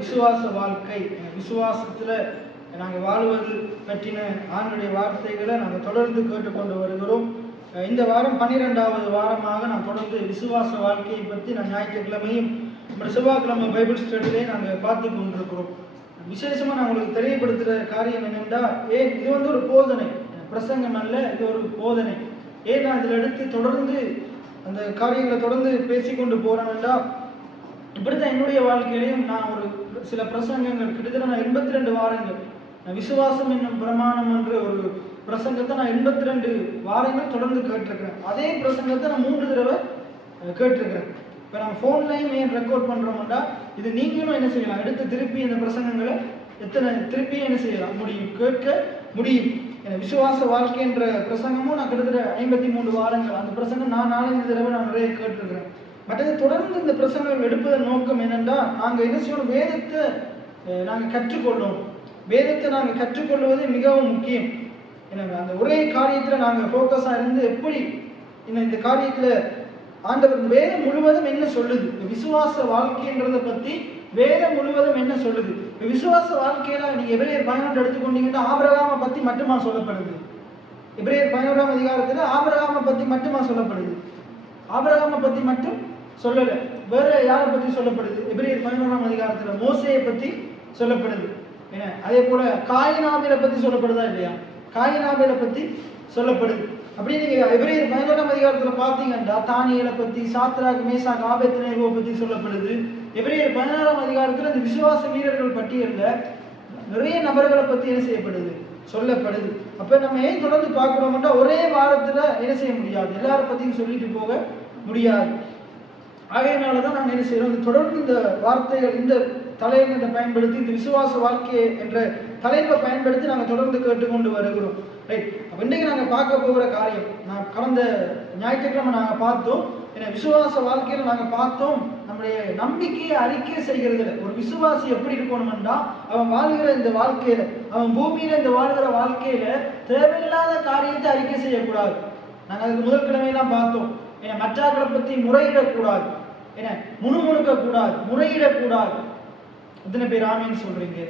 விசுவாச வாழ்க்கை, விசுவாசத்துல நாங்கள் வாழ்வது பற்றின ஆண்டுடைய வார்த்தைகளை நாங்கள் தொடர்ந்து கேட்டுக்கொண்டு வருகிறோம். இந்த வாரம் 12வது வாரமாக நான் தொடர்ந்து விசுவாச வாழ்க்கையை பற்றி நான் ஞாயிற்றுக்கிழமையும் நம்ம செவ்வாய்க்கிழமை பைபிள் ஸ்டடியிலே நாங்கள் பார்த்து கொண்டிருக்கிறோம். விசேஷமாக நான் உங்களுக்கு தெரியப்படுத்துகிற காரியம் என்னென்றால், இது ஒரு போதனை, பிரசங்கம் அல்ல, இது ஒரு போதனை. நான் இதில் எடுத்து தொடர்ந்து அந்த காரியங்களை தொடர்ந்து பேசிக்கொண்டு போகிறேன்டா, இப்படித்தான் என்னுடைய வாழ்க்கையிலையும் நான் ஒரு சில பிரசங்கங்கள் கிட்டத்தட்ட நான் 82 வாரங்கள் விசுவாசம் என்னும் பிரமாணம் என்ற ஒரு பிரசங்கத்தை நான் 82 வாரங்கள் தொடர்ந்து கேட்டிருக்கிறேன். அதே பிரசங்கத்தை நான் 3 தடவை கேட்டிருக்கிறேன். இப்போ நம்ம ஃபோன்லையும் ஏன் ரெக்கார்ட் பண்ணுறோம்டா, இது நீங்களும் என்ன செய்யலாம், எடுத்து திருப்பி இந்த பிரசங்கங்களை திருப்பி என்ன செய்யலாம் முடியும், கேட்க முடியும். விசுவாச வாழ்க்கை என்ற பிரசங்கமும் நான் கிட்டத்தட்ட 53 வாரங்கள் அந்த பிரசங்கம் நான் 4-5 தடவை நான் நிறைய கேட்டிருக்கிறேன். மற்றது தொடர்ந்து இந்த பிரசங்கங்கள் எடுப்பதன் நோக்கம் என்னென்றால், நாங்கள் என்ன செய்யணும், வேதத்தை நாங்கள் கற்றுக்கொள்ளணும். வேதத்தை நாங்கள் கற்றுக்கொள்வது மிகவும் முக்கியம். அந்த ஒரே காரியத்தில் நாங்கள் ஃபோக்கஸாக இருந்து எப்படி இந்த காரியத்தில் ஆண்டவர் வேதம் முழுவதும் என்ன சொல்லுது, விசுவாச வாழ்க்கைன்றதை பற்றி வேதம் முழுவதும் என்ன சொல்லுது. விசுவாச வாழ்க்கையில நீங்க எபிரேயர் 11 எடுத்துக்கொண்டீங்கன்னா ஆபிரகாமை பற்றி மட்டுமா சொல்லப்படுது. எபிரேயர் 11ஆம் அதிகாரத்தில் ஆபிரகாமை பற்றி மட்டுமா சொல்லப்படுது. ஆபிரகாமை பற்றி மட்டும் சொல்லல, வேற யாரை பற்றி சொல்லப்படுது. எபிரேயர் 11ஆம் அதிகாரத்தில் மோசேயை பற்றி சொல்லப்படுது. அதே போல காயின் ஆபேலை பற்றி சொல்லப்படுதா இல்லையா, காயின் ஆபேலை பற்றி சொல்லப்படுது. அப்படி நீங்க எபிரேயர் 11ஆம் அதிகாரத்தில் பார்த்தீங்கன்னா தானியேலை பற்றி, சாத்ராக் மேசாக் ஆபேத்நேகோவை பற்றி சொல்லப்படுது. எபிரேயர் 16ஆம் அதிகாரத்தில் இந்த விசுவாச வீரர்கள் பட்டியலில் நிறைய நபர்களை பற்றி என்ன செய்யப்படுது, சொல்லப்படுது. அப்ப நம்ம ஏன் தொடர்ந்து பார்க்கிறோம்னா, ஒரே வாரத்துல என்ன செய்ய முடியாது, எல்லாரை பற்றியும் சொல்லிட்டு போக முடியாது. ஆகையினாலதான் நாங்கள் என்ன செய்யறோம், தொடர்ந்து இந்த வார்த்தைகள் இந்த தலையங்கத்தை பயன்படுத்தி இந்த விசுவாச வாழ்க்கை என்ற தலைப்பை பயன்படுத்தி நாங்கள் தொடர்ந்து கேட்டுக்கொண்டு வருகிறோம். ரைட். அப்ப இன்றைக்கு நாங்கள் பார்க்க போகிற காரியம், நான் கடந்த ஞாயிற்றுக்கிழமை நாங்கள் பார்த்தோம், விசுவாச வாழ்க்கையில நாங்கள் பார்த்தோம், நம்முடைய நம்பிக்கையை அறிக்கை செய்கிறதுல ஒரு விசுவாசி எப்படி இருக்கணும்னா, அவன் வாழ்கிற இந்த வாழ்க்கையில, அவன் பூமியில இந்த வாழ்கிற வாழ்க்கையில தேவையில்லாத காரியத்தை அறிக்கை செய்யக்கூடாது. நாங்கள் அதுக்கு முதல் கிழமையெல்லாம் பார்த்தோம். மற்றவர்களை பற்றி முறையிடக்கூடாது, முணுமுணுக்க கூடாது, முறையிடக்கூடாது. எத்தனை பேர் ஆமீன்னு சொல்றீங்க?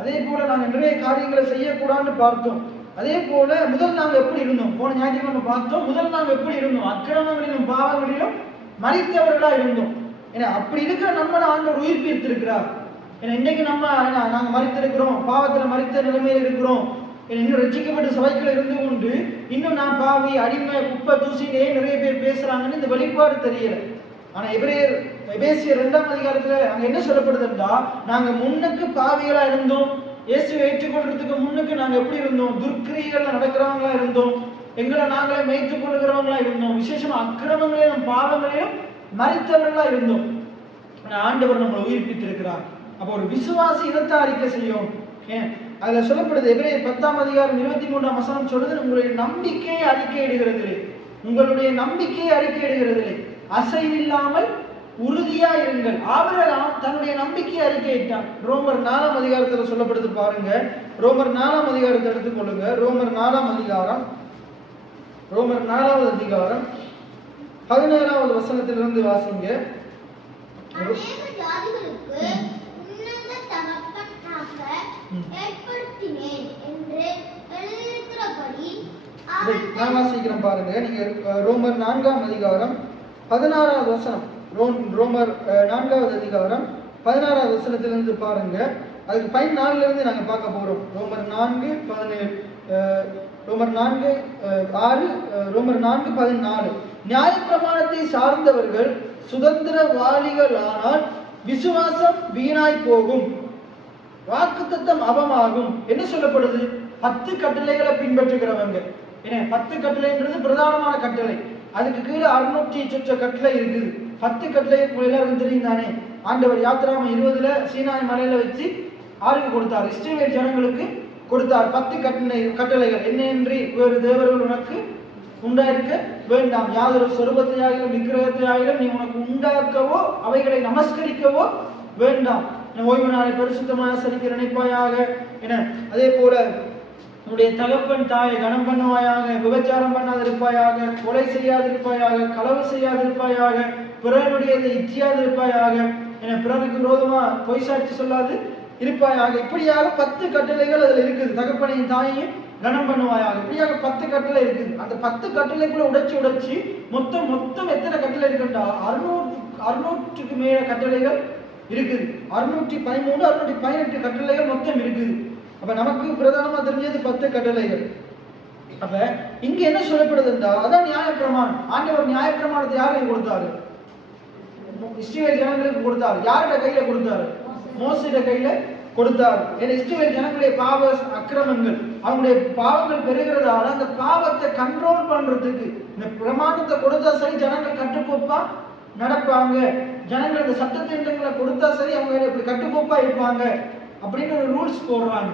அதே போல நாங்கள் நிறைய காரியங்களை செய்யக்கூடாதுன்னு பார்த்தோம். அதே போல முதல் நாங்கள் எப்படி இருந்தோம், போன ஞாயிற்றுக்கிழமை பார்த்தோம். முதல் நாங்கள் எப்படி இருந்தோம், அக்கிரமங்களிலும் பாவங்களிலும் மரித்தவர்களா இருந்தோம். அப்படி இருக்கிற நம்மளை ஆண்டவர் உயிர்ப்பித்திருக்கிறார். இன்னைக்கு நாங்கள் மரித்திருக்கிறோம், பாவத்துல மரித்த நிலைமையில இருக்கிறோம். இன்னும் ரட்சிக்கப்பட்ட சபைக்குள்ள இருந்து கொண்டு இன்னும் நான் பாவி, அடிமை, குப்பை, தூசிலே நிறைய பேர் பேசுறாங்கன்னு இந்த வெளிப்பாடு தெரியல. ஆனா எபேசியர் 2ஆம் அதிகாரத்துல அங்க என்ன சொல்லப்படுதுன்னா, நாங்க முன்னுக்கு பாவிகளா இருந்தோம், இயேசுவை ஏற்றுக்கொள்றதுக்கு முன்னுக்கு நாங்க எப்படி இருந்தோம், துர்க்கிரியைகள்ல நடக்கிறவங்களா இருந்தோம், எங்களை நாங்களே மேய்த்துக் கொள்ளுகிறவங்களா இருந்தோம், விசேஷமா அக்கிரமங்களையும் பாவங்களையும் மரித்தவர்களா இருந்தோம். ஆண்டவர் நம்மளை உயிர்ப்பித்திருக்கிறார். அப்போ ஒரு விசுவாசி இதைத்தான் அறிக்கை செய்யும். அதுல சொல்லப்படுது, எபிரேயர் 10ஆம் அதிகாரம் 23ஆம் வசனம் சொல்லுது, உங்களுடைய நம்பிக்கையை அறிக்கையிடுகிறதில்லை, உங்களுடைய நம்பிக்கையை அறிக்கையிடுகிறதில்லை, அசைவில்லாமல் உறுதியா இருங்கள். ஆபிரகாம் தன்னுடைய நம்பிக்கையை அறிக்கையிட்டான். ரோமர் 4ஆம் அதிகாரத்துல சொல்லப்படுது பாருங்க. ரோமர் 4ஆம் அதிகாரத்தை எடுத்துக்கொள்ளுங்க. ரோமர் 4ஆம் அதிகாரம் 17வது வசனத்திலிருந்து வாசிங்க. நான் வாசிக்கிறேன் பாருங்க. நீங்க ரோமர் 4ஆம் அதிகாரம் 16வது வசனம், ரோமர் 4வது அதிகாரம் 16வது வசனத்திலிருந்து பாருங்க. அதுக்கு 14 இருந்து நாங்க பார்க்க போறோம். ரோமர் 4:17, ரோமர் 4:6, ரோமர் 4:14. நியாயப்பிரமாணத்தை சார்ந்தவர்கள் சுதந்திரவாளிகள் ஆனால் விசுவாசம் வீணாய் போகும், வாக்குத்தத்தம் அவமாகும். என்ன சொல்லப்படுது, 10 கட்டளைகளை பின்பற்றுகிறவங்க. 10 கட்டளைன்றது பிரதானமான கட்டளை. அதுக்கு கீழே 600 சொச்ச கட்டளை இருக்குது. 10 கட்டளை எல்லாருக்கும் தெரியும் தானே. ஆண்டவர் யாத்திராம 20ல சீனாய் மலையில வச்சு ஆளுக்கு கொடுத்தார், இஸ்ரவேல் ஜனங்களுக்கு கொடுத்தார் 10 கட்டளைகள். என்னென்றி வேறு தேவர்கள் உனக்கு உண்டாயிருக்க வேண்டாம், யாதொரு சொரூபத்தையாகிலும் விக்கிரகத்தையாகிலும் நீ உனக்கு உண்டாக்கவோ அவைகளை நமஸ்கரிக்கவோ வேண்டாம், ஓய்வு நாளை பரிசுத்தமாக ஆசரிக்க நினைப்பாயாக. அதே போல உன்னுடைய தகப்பன் தாயை கனம் பண்ணுவாயாக, விபச்சாரம் பண்ணாதிருப்பாயாக, கொலை செய்யாதிருப்பாயாக, களவு செய்யாதிருப்பாயாக, பிறனுடையதை இச்சியாதிருப்பாயாக, என பிறருக்கு விரோதமா பொய் சாட்சி சொல்லாது இருப்பாயாக. இப்படியாக 10 கட்டளைகள் அதுல இருக்குது. தகப்பனையும் தாயையும் கனம் பண்ணுவாயாக. இப்படியாக 10 கட்டளை இருக்குது. அந்த 10 கட்டளைக்குள்ள உடைச்சு மொத்தம் எத்தனை கட்டளை இருக்குண்டா 600க்கு மேல கட்டளைகள் இருக்குது. 613 618 கட்டளைகள் மொத்தம் இருக்குது. அப்ப நமக்கு பிரதானமா தெரிஞ்சது 10 கட்டளைகள். அப்ப இங்க என்ன சொல்லப்படுதுன்றா அதான் நியாயப்பிரமாணம். ஆண்டவர் நியாயப்பிரமாணத்தை யாருக்கு கொடுத்தாரு? இஸ்ரவேல் ஜனங்களுக்கு கொடுத்தாரு. யாரோட கையில கொடுத்தாரு? மோசேயோட கையில கொடுத்தாரு. ஏன்னா இஸ்ரவேல் ஜனங்களுடைய பாவ அக்கிரமங்கள் அவங்களுடைய பாவங்கள் பெருகிறதால அந்த பாவத்தை கண்ட்ரோல் பண்றதுக்கு இந்த பிரமாணத்தை கொடுத்தா சரி ஜனங்கள் கட்டுக்கோப்பா நடப்பாங்க, ஜனங்கள் இந்த சட்டத்திட்டங்களை கொடுத்தா சரி அவங்க இப்படி கட்டுக்கோப்பா இருப்பாங்க அப்படின்னு ஒரு ரூல்ஸ் போடுறாங்க.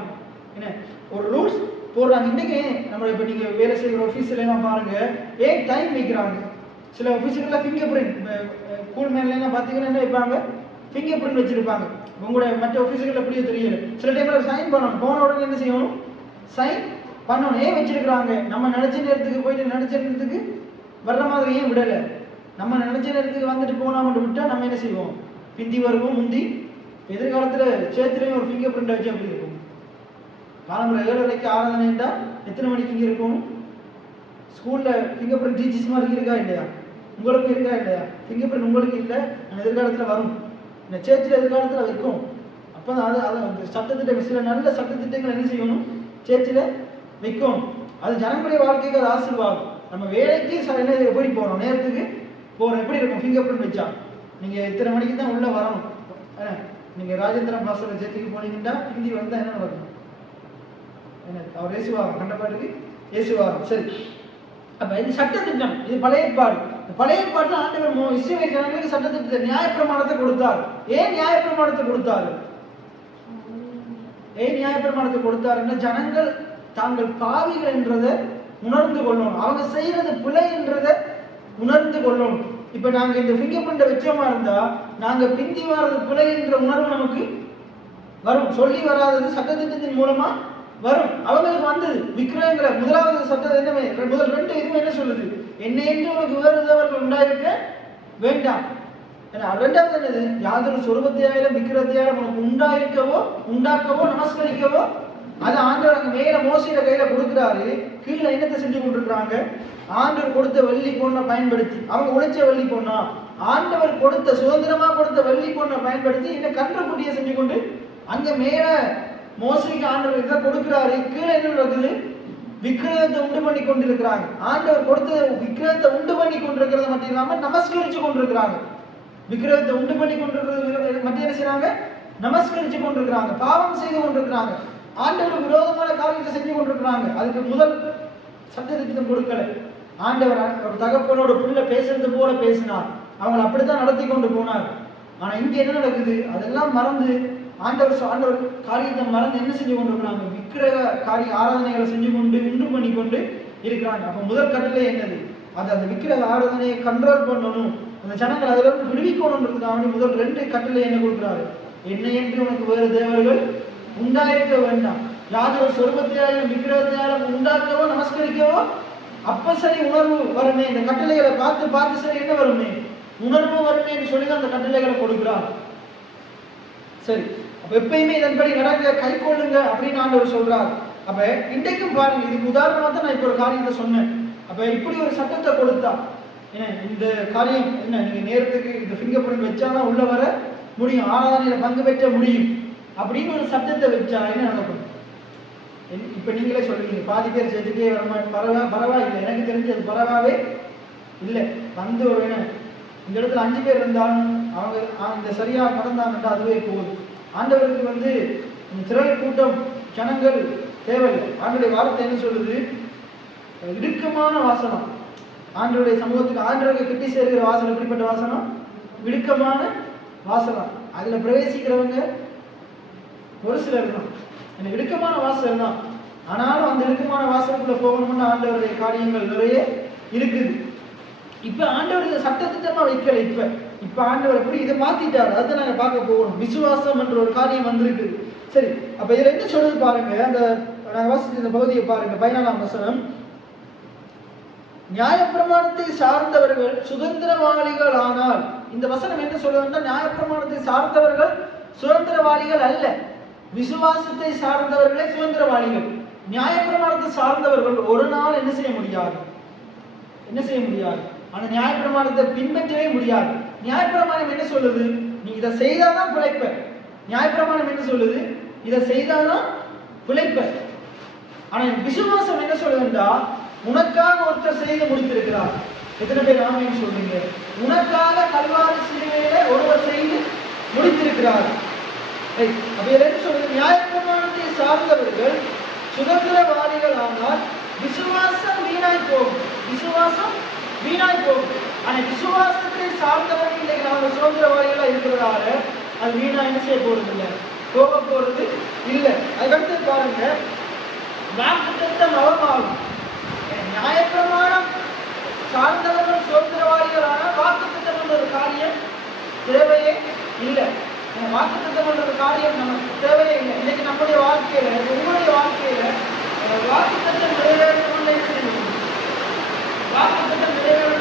என்ன ஒரு ரூல்ஸ் போடுறாங்க. இன்னைக்கு நம்ம இப்ப நீங்க வேலை செய்கிற ஆஃபீஸ்ல எல்லாம் பாருங்க ஏன் டைம் வைக்கிறாங்க. சில ஆஃபீஸுகளில் ஃபிங்கர் பிரிண்ட் கூல் மேன்லாம் பார்த்தீங்கன்னா என்ன வைப்பாங்க? ஃபிங்கர் பிரிண்ட் வச்சிருப்பாங்க. உங்களுடைய மற்ற ஆஃபீஸுகளில் எப்படியோ தெரியல. சில டைம்ல சைன் பண்ணணும், போன உடனே என்ன செய்யணும்? சைன் பண்ணணும். ஏன் வச்சிருக்கிறாங்க? நம்ம நினைச்ச நேரத்துக்கு போயிட்டு நினைச்ச நேரத்துக்கு வர்ற மாதிரி ஏன் விடலை? நம்ம நினைச்ச நேரத்துக்கு வந்துட்டு போனாமட்டு விட்டா நம்ம என்ன செய்வோம்? பிந்தி வருவோம். முந்தி எதிர்காலத்தில் சேர்த்துலையும் ஒரு ஃபிங்கர் பிரிண்ட் வச்சு அப்படி இருக்கும். காலம்புற 7:30 ஆராதனைண்டா எத்தனை மணிக்கு இங்கே இருக்கும்? ஸ்கூலில் ஃபிங்கர் பிரிண்ட் டீச்சர்ஸ் மாதிரி இருக்கா இல்லையா? உங்களுக்கு இருக்கா இல்லையா? ஃபிங்கர் பிரிண்ட் உங்களுக்கு இல்லை, எதிர்காலத்தில் வரும். இந்த சேர்ச்சில் எதிர்காலத்தில் வைக்கும். அப்போ தான் அது சட்டத்திட்டம் சில நல்ல சட்டத்திட்டங்கள் என்ன செய்யணும்? சேர்ச்சில் வைக்கும். அது ஜனங்களுடைய வாழ்க்கைக்கு அது ஆசீர்வாதம். நம்ம வேலைக்கு என்ன எப்படி போகிறோம்? நேரத்துக்கு போகிறோம். எப்படி இருக்கும்? ஃபிங்கர் பிரிண்ட் வச்சா நீங்கள் இத்தனை மணிக்கு தான் உள்ளே வரணும். நீங்கள் ராஜேந்திரன் பாஸ்கர் சேர்த்துக்கு போனீங்கன்னா ஹிந்தி வந்தால் என்ன நடக்கும்? அவர் ஏசுவாரம் கண்டபாட்டுக்கு ஏசுவாரம். சரி, அப்ப இது சட்டத்திட்டம். இது பழைய ஏற்பாடு. பழைய ஏற்பாட்டுல ஆண்டவர் இஸ்ரவேல் ஜனங்களுக்கு சட்டத்திட்டத்தை நியாயப்பிரமாணத்தை கொடுத்தார். ஏன் நியாயப்பிரமாணத்தை கொடுத்தாரு? ஏன் நியாயப்பிரமாணத்தை கொடுத்தாருன்னா ஜனங்கள் தாங்கள் பாவிகள் என்றதை உணர்ந்து கொள்ளணும். அவங்க செய்யறது பிழை என்றதை உணர்ந்து கொள்ளணும். இப்ப நாங்க இந்த ஃபிங்கர் பிரிண்ட வச்சோமா இருந்தா நாங்க பிந்தி வர்றது பிழை என்ற உணர்வு நமக்கு வரும். சொல்லி வராதது சட்டத்திட்டத்தின் மூலமா வரும். அவங்களுக்கு வந்தது விக்கிரகங்கிற முதலாவது சட்டம் என்னமே முதல் 2 இதுவும் என்ன சொல்லுது? என்ன என்று உனக்கு வேறு தேவர்கள் உண்டாயிருக்க வேண்டாம். ரெண்டாவது என்னது? யாதொரு சொரூபத்தையாயிலும் விக்கிரகத்தையாயிலும் உனக்கு உண்டாக்கவோ நமஸ்கரிக்கவோ. அது ஆண்டவர் அங்க மேல மோசேயோட கையில கொடுக்குறாரு. கீழே என்னத்தை செஞ்சு கொண்டிருக்கிறாங்க? ஆண்டவர் கொடுத்த வெள்ளி பொண்ணை பயன்படுத்தி, அவங்க உழைச்ச வெள்ளி பொண்ணா, ஆண்டவர் கொடுத்த சுதந்திரமா கொடுத்த வெள்ளி பொண்ணை பயன்படுத்தி இந்த கன்றுக்குட்டியை செஞ்சு கொண்டு அங்க மேல மோசைக்கு ஆண்டவர் இதை கொடுக்கிறாரு. கீழே என்ன நடக்குது? விக்கிரகத்தை உண்டு பண்ணி கொண்டிருக்கிறாங்க. ஆண்டவர் கொடுத்த விக்கிரகத்தை உண்டு பண்ணி கொண்டிருக்கிறது மட்டும் இல்லாம நமஸ்கரிச்சு கொண்டிருக்கிறாங்க. விக்கிரகத்தை உண்டு பண்ணி கொண்டிருக்கிறது மட்டும் என்ன செய்யறாங்க? நமஸ்கரிச்சு கொண்டிருக்கிறாங்க. பாவம் செய்து கொண்டிருக்கிறாங்க. ஆண்டவருக்கு விரோதமான காரியத்தை செஞ்சு கொண்டிருக்கிறாங்க. அதுக்கு முதல் சட்டத்திட்டம் கொடுக்கல. ஆண்டவர் ஒரு தகப்பனோட பிள்ளை பேசுறது போல பேசினார். அவங்களை அப்படித்தான் நடத்தி கொண்டு போனார். ஆனா இங்க என்ன நடக்குது? அதெல்லாம் மறந்து ஆண்டவர் காரியத்தை மறந்து என்ன செஞ்சு கொண்டிருக்கிறாங்க? விக்கிரக காரிய ஆராதனைகளை செஞ்சு கொண்டு உண்டு பண்ணி கொண்டு இருக்கிறாங்க. அப்ப முதல் கட்டளை என்னது? அது அந்த விக்கிரக ஆராதனையை கண்ட்ரோல் பண்ணணும், அந்த ஜனங்கள் அதுல இருந்து விடுவிக்கணும்ன்றதுக்காக முதல் 2 கட்டளை என்ன கொடுக்குறாரு? என்னை என்று உனக்கு வேறு தேவர்கள் உண்டாயிருக்க வேண்டாம். யாதொரு சொரூபத்தையாலும் விக்கிரகத்தையாலும் உண்டாக்கவோ நமஸ்கரிக்கவோ. அப்ப சரி உணர்வு வருமே. இந்த கட்டளைகளை பார்த்து சரி என்ன வருமே? உணர்வு வருமே என்று சொல்லி அந்த கட்டளைகளை கொடுக்கிறார். சரி, அப்ப எப்பயுமே இதன்படி நடக்க கை கொள்ளுங்க அப்படின்னு ஆண்டவர் சொல்றார். அப்ப இன்றைக்கும் பாருங்க, இதுக்கு உதாரணமா தான் நான் இப்ப ஒரு காரியத்தை சொன்னேன். அப்ப இப்படி ஒரு சட்டத்தை கொடுத்தா இந்த காரியம் என்ன, நீங்க நேரத்துக்கு இந்த ஃபிங்கர் பிரிண்ட் வச்சாதான் உள்ள வர முடியும், ஆராதனையில பங்கு பெற்ற முடியும் அப்படின்னு ஒரு சட்டத்தை வச்சா என்ன நடக்கும்? இப்ப நீங்களே சொல்லுவீங்க, பாதி பேர் செஞ்சுட்டே பரவாயில்லை. எனக்கு தெரிஞ்சு அது பரவாவே இல்லை. வந்து ஒரு இந்த இடத்துல 5 பேர் இருந்தாலும் அவங்க இந்த சரியா நடந்தாங்கட்டா அதுவே போகுது. ஆண்டவருக்கு திரள் கூட்டம் ஜனங்கள் தேவையில்லை. ஆண்டவருடைய வார்த்தை என்ன சொல்லுது? இடுக்கமான வாசனம். ஆண்டவருடைய சமூகத்துக்கு ஆண்டவருக்கு கிட்டி சேர்க்கிற வாசனம் எப்படிப்பட்ட வாசனம்? இடுக்கமான வாசனம். அதுல பிரவேசிக்கிறவங்க ஒரு சிலர் தான். எனக்கு இடுக்கமான வாசல் தான். ஆனாலும் அந்த இடுக்கமான வாசலுக்குள்ள போகணும்னு ஆண்டவருடைய காரியங்கள் நிறைய இருக்குது. இப்ப ஆண்டவர் சட்டத்திட்டமா வைக்கல. இப்ப ஆண்டவர் எப்படி இதை மாத்திட்டாரு, அதை நாங்க பார்க்க போகணும். விசுவாசம் என்ற ஒரு காரியம் வந்திருக்கு. சரி, அப்ப இதுல என்ன சொல்றது பாருங்க. அந்த நாங்க வாசிச்ச இந்த பகுதியை பாருங்க. 14ஆம் வசனம். நியாயப்பிரமாணத்தை சார்ந்தவர்கள் சுதந்திரவாளிகள் ஆனால், இந்த வசனம் என்ன சொல்லுதுன்னா, நியாயப்பிரமாணத்தை சார்ந்தவர்கள் சுதந்திரவாளிகள் அல்ல, விசுவாசத்தை சார்ந்தவர்களே சுதந்திரவாளிகள். நியாயப்பிரமாணத்தை சார்ந்தவர்கள் ஒரு நாள் என்ன செய்ய முடியாது, அந்த நியாயப்பிரமாணத்தை பின்பற்றவே முடியாது. நியாயப்பிரமாணம் என்ன சொல்லுது? நீ இதை செய்தாதான் பிழைப்ப. நியாயப்பிரமாணம் என்ன சொல்லுது? இதை செய்தாதான் பிழைப்ப. ஆனா விசுவாசம் என்ன சொல்லுதுன்றா, உனக்காக ஒருத்தர் செய்து முடித்திருக்கிறார். எத்தனை பேர் ஆமென் சொல்றீங்க? உனக்காக கல்வாரி சிலுவையில ஒருவர் செய்து முடித்திருக்கிறார். அப்ப என்ன சொல்றது? நியாயப்பிரமாணத்தை சார்ந்தவர்கள் சுதந்திரவாதிகள் ஆனால் விசுவாசம் வீணாய் போகும். ஆனா விசுவாசத்தை சார்ந்தவர்கள் இன்னைக்கு நாம சுதந்திரவாதிகளா இருக்கிறதால அது வீணா என்ன செய்ய போறது இல்லை, போக போறது இல்லை. அதுக்கடுத்து பாருங்க, வாக்குத்தத்தம் அவமாகும். நியாயப்பிரமாணம் சார்ந்தவர்கள் சுதந்திரவாதிகள் ஆனால் வாக்குத்தத்தம் என்ற ஒரு காரியம் தேவையே இல்லை. வாக்குத்தத்தம் என்ற ஒரு காரியம் நமக்கு தேவையே இல்லை. இன்னைக்கு நம்முடைய வாழ்க்கையில, உங்களுடைய வாழ்க்கையில வாக்குத்தத்தம் நிறைவேறணும். வாக்குத்தத்தம் நிறைவேறணும்.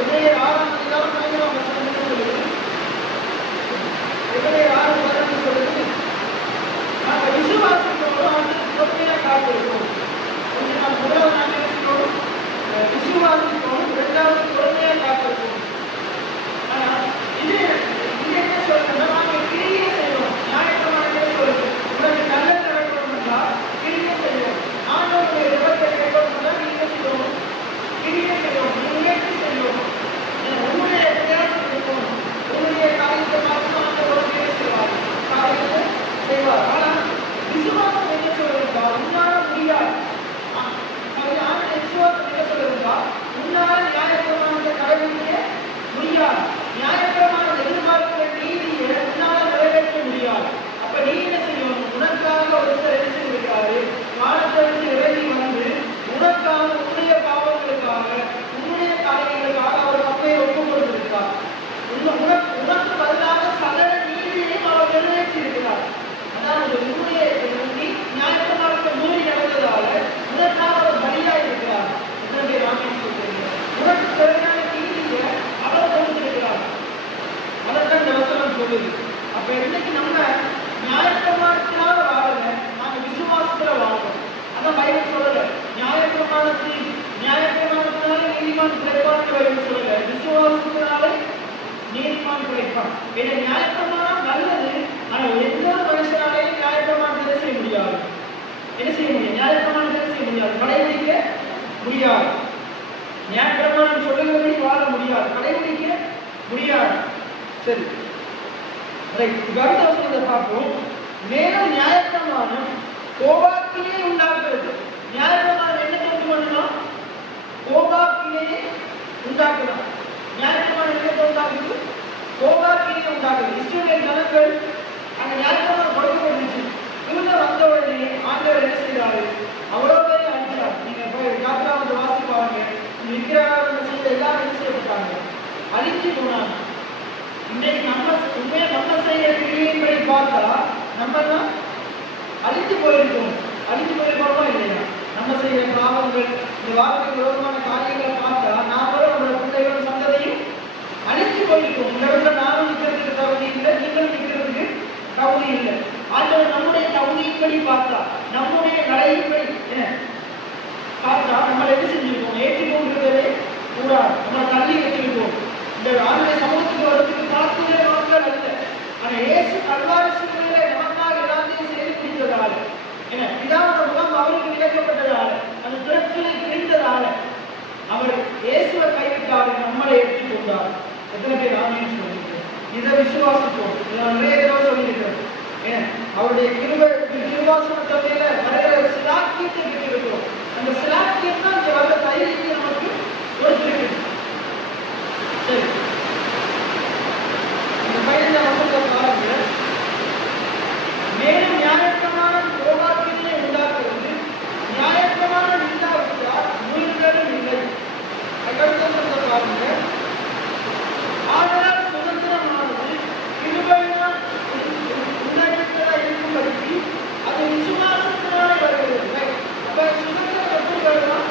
எபிரேயர் 6ஆம் அதிகாரம் 5ஆம் வசனம் சொல்லுது. எபிரேயர் 6:12 சொல்லுது, நாங்கள் விசுவாசத்தோடு பொறுமையாக காத்திருக்கோம். கொஞ்ச நாள் முதலாவது நாங்கள் விசுவாசத்தோடு, இரண்டாவது பொறுமையாக காத்திருக்கோம். ஆனால் இது என்ன சொல்றதுன்னா, நாங்கள் கிரியை செய்வோம். நியாயப்பிரமாணத்தை சொல்லுது, உங்களுக்கு நல்லது நடக்கணும் என்றால் கிரியை செய்வோம். ஆண்டவருடைய விபத்தை கேட்கணும் என்றால் கிரியை செய்வோம். முயற்சி செய்வோம். உங்களுடைய பிரயாசம் இருக்கும். உங்களுடைய காரியத்தை பார்த்து ஒரு வேலை காரியத்தை செய்வார். ஆனால் விசுவாசம் என்ன சொல்றா, உன்னால முடியாது. விசுவாசம் என்ன சொல்றா, உன்னால நியாயப்பிரமாணத்தை கடைபிடிக்க முடியாது. நியாயப்பிரமாணம் எதிர்பார்க்கிற நீதியை உன்னால நிறைவேற்ற முடியாது. அப்ப நீ என்ன செய்யணும்? உனக்காக ஒருத்தர் என்ன செய்திருக்காரு, வானத்தை விட்டு இறங்கி வந்து உனக்காக, உன்னுடைய பாவங்களுக்காக, உன்னுடைய காரியங்களுக்காக அவர் அப்பையை ஒப்பு கொடுத்திருக்கிறார். உனக்கு பதிலாக சகல நீதியையும் அவர் நிறைவேற்றி இருக்கிறார். அதாவது உன்னுடைய நியாயப்பிரமாணத்தை மீறி நடந்ததால உனக்காக அவர் பலியா இருக்கிறார். எத்தனை பேர் ஆமென் சொல்றீங்க? உனக்கு தேவையான நீதியை அவர் கொடுத்திருக்கிறார். அதைத்தான் இந்த வசனம் சொல்லுது. அப்ப இன்னைக்கு நம்ம நியாயப்பிரமாணத்தினால வாழல, நாங்க விசுவாசத்துல வாழணும். அதான் பைபிள் சொல்லல, நியாயப்பிரமாணத்தினால நீதிமான் பிழைப்பான் பைபிள் சொல்லல, விசுவாசத்தினாலே நீதிமான் பிழைப்பான். ஏன்னா நியாயப்பிரமாணம் நல்லது. ஆனா எந்த ஒரு மனுஷனாலையும் நியாயப்பிரமாணத்தை செய்ய முடியாது. என்ன செய்ய முடியும்? நியாயப்பிரமாணத்தை செய்ய முடியாது, கடைபிடிக்க முடியாது. நியாயப்பிரமாணம் சொல்லுகிறபடி வாழ முடியாது, கடைபிடிக்க முடியாது. சரி, அடுத்த வசனத்தை பார்ப்போம். மேலும் நியாயப்பிரமாணம் கோபாக்கிலே உண்டாக்குறது. நியாயப்பிரமாணம் என்ன கொண்டு வரணும்? கோபாக்கிலே உண்டாக்குதான். நியாயப்பிரமாணம் என்ன உண்டாக்குது? கோபாக்கிலே உண்டாக்குது. இஸ்ரவேல் ஜனங்கள் அந்த நியாயப்பிரமாணம் கொடுக்கப்பட்டுச்சு. இவங்க வந்த உடனே ஆண்டவர் என்ன செய்யறாரு? அவ்வளோ பேரை அழிக்கிறார். நீங்க போய் யாத்திராவது வாசிப்பாங்க, விக்கிரகாரங்கள் செய்த எல்லாரும் என்ன செய்யப்பட்டாங்க? அழிச்சு போனாங்க. இன்னைக்கு நம்ம செய்யற கிரியைகளை பார்த்தா நம்ம தான் அழித்து போயிருக்கோமா இல்லையா? நம்ம செய்யற பாவங்கள், இந்த வார்த்தைக்கு விரோதமான காரியங்களை பார்த்தா நாமளும் நம்மளோட பிள்ளைகளும் சந்ததியும் அழித்து போயிருக்கோம். இந்த இடத்துல நானும் நிற்கிறதுக்கு தகுதி இல்லை, நீங்களும் நிற்கிறதுக்கு தகுதி இல்லை. ஆண்டவர் நம்முடைய தகுதியின்படி பார்த்தா, நம்முடைய நடையின்படி பார்த்தா நம்மளை என்ன செஞ்சிருக்கோம்? ஏற்றுக்கொண்டிருக்கவே கூடாது. நம்மளை தள்ளி வச்சிருக்கோம். இந்த ஆண்டுடைய சமூகத்துக்கு வரதுக்கு பார்த்துவே மக்கள் அல்ல. ஆனா இயேசு கல்வாரி சிலுவையிலே நமக்காக எல்லாத்தையும் செய்து முடித்ததால, பிதாவோட முகம் அவருக்கு விளக்கப்பட்டதால, அந்த திறச்சிலை கிழிந்ததால அவர் இயேசுவை கைவிட்டார், நம்மளை ஏற்றுக்கொண்டார். எத்தனை பேர் ஆமென் சொல்லுங்க? இதை விசுவாசிப்போம். நிறைய தடவை சொல்லியிருக்கிறோம். அவருடைய கிருபாசனத்தவையில வருகிற சிலாக்கியத்தை பெற்றிருக்கிறோம். அந்த சிலாக்கியம் தான் இங்க வர தைரியத்தை நமக்கு கொடுத்திருக்கு. சரி, இந்த 15ஆம் வசனத்தை பாருங்க. மேலும் நியாயப்பிரமாணம் கோபாக்கிலே உண்டாக்குவது, நியாயப்பிரமாணம் இல்லாவிட்டால் உயிர்களும் இல்லை. அடுத்த வசனத்தை பாருங்க. ஆதலால் சுதந்திரமானது கிருபையினால் உண்டாக்கியதாக இருக்கும்படி அது விசுவாசத்தினாலே வருகிறது. அப்ப சுதந்திரம் எப்படி வரலாம்?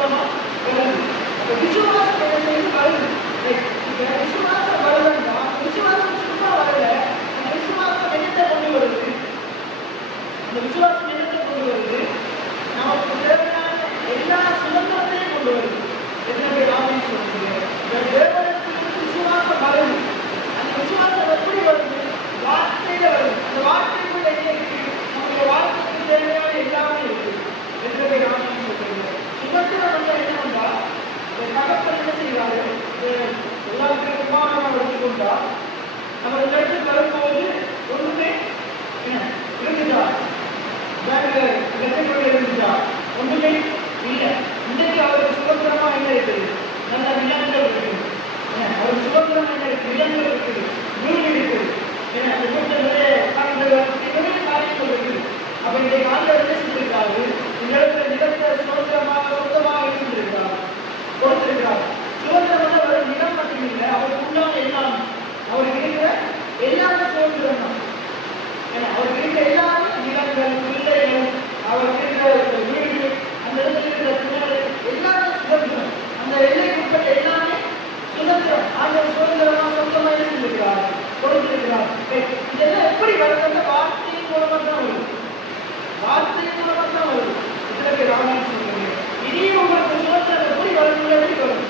மூலமா வருது. அப்ப விசுவாசம் என்ன செய்து வருது. இப்ப விசுவாசம் வருதுன்னா விசுவாசம் சும்மா வரல. அந்த விசுவாசம் என்னத்தை கொண்டு வருது? அந்த விசுவாசம் என்னத்தை கொண்டு வருது? நமக்கு தேவையான எல்லா சுதந்திரத்தையும் கொண்டு வருது. எத்தனை ஆமென் சொல்றீங்க? தேவனுக்கு விசுவாசம் வருது. அந்த விசுவாசம் எப்படி வருது? வார்த்தையில வருது. அந்த வார்த்தைக்குள்ள என்ன இருக்கு? நம்முடைய வாழ்க்கைக்கு தேவையான எல்லாமே இருக்கு. எத்தனை ஆமென் சொல்றீங்க? சுதந்திரம் வந்து என்னன்னா தகப்பன் என்ன செய்வாரு? எல்லாருக்கும் விமானம் எடுத்துக்கொண்டா நம்ம இந்த இடத்துக்கு வரும்போது ஒண்ணுமே இருக்குதா? இருந்துச்சா? ஒண்ணுமே இல்லை. இன்னைக்கு அவருக்கு சுதந்திரமா என்ன இருக்குது? நல்ல நிலங்கள் இருக்குது. அவருக்கு சுதந்திரமா என்ன இருக்கு? நிலங்கள் இருக்குது, வீடு இருக்குது. அந்த வீட்டில் நிறைய காரியங்கள் இருக்குது. அப்ப இன்றைக்கு ஆண்டவர் என்ன செஞ்சிருக்காரு? இந்த இடத்துல நிலத்தை சுதந்திரமாக சொந்தமாக இருந்திருக்கிறார், கொடுத்திருக்கிறார். சுதந்திரம் வந்து அவர் நிலம் மட்டும் இல்லை, அவருக்கு உண்டான எல்லாம், அவருக்கு இருக்கிற எல்லாமே சுதந்திரம் தான். அவருக்கு இருக்கிற எல்லாமே நிலங்கள், பிள்ளைகள், அவருக்கு இருக்கிற வீடு, அந்த இடத்துல இருக்கிற கிணறு எல்லாமே சுதந்திரம். அந்த எல்லைக்குட்பட்ட எல்லாமே சுதந்திரம். ஆண்டவர் சுதந்திரமா சொந்தமாக இருந்திருக்கிறார், கொடுத்திருக்கிறார். இதெல்லாம் எப்படி வருது? வார்த்தையின் மூலமா தான் வருது. வார்த்தையின் மூலமா தான் வருது. இதுல பேர் ஆமென் சொல்லுங்க. இனியும் உங்களுக்கு சுதந்திரம் எப்படி வருது? எப்படி வரும்?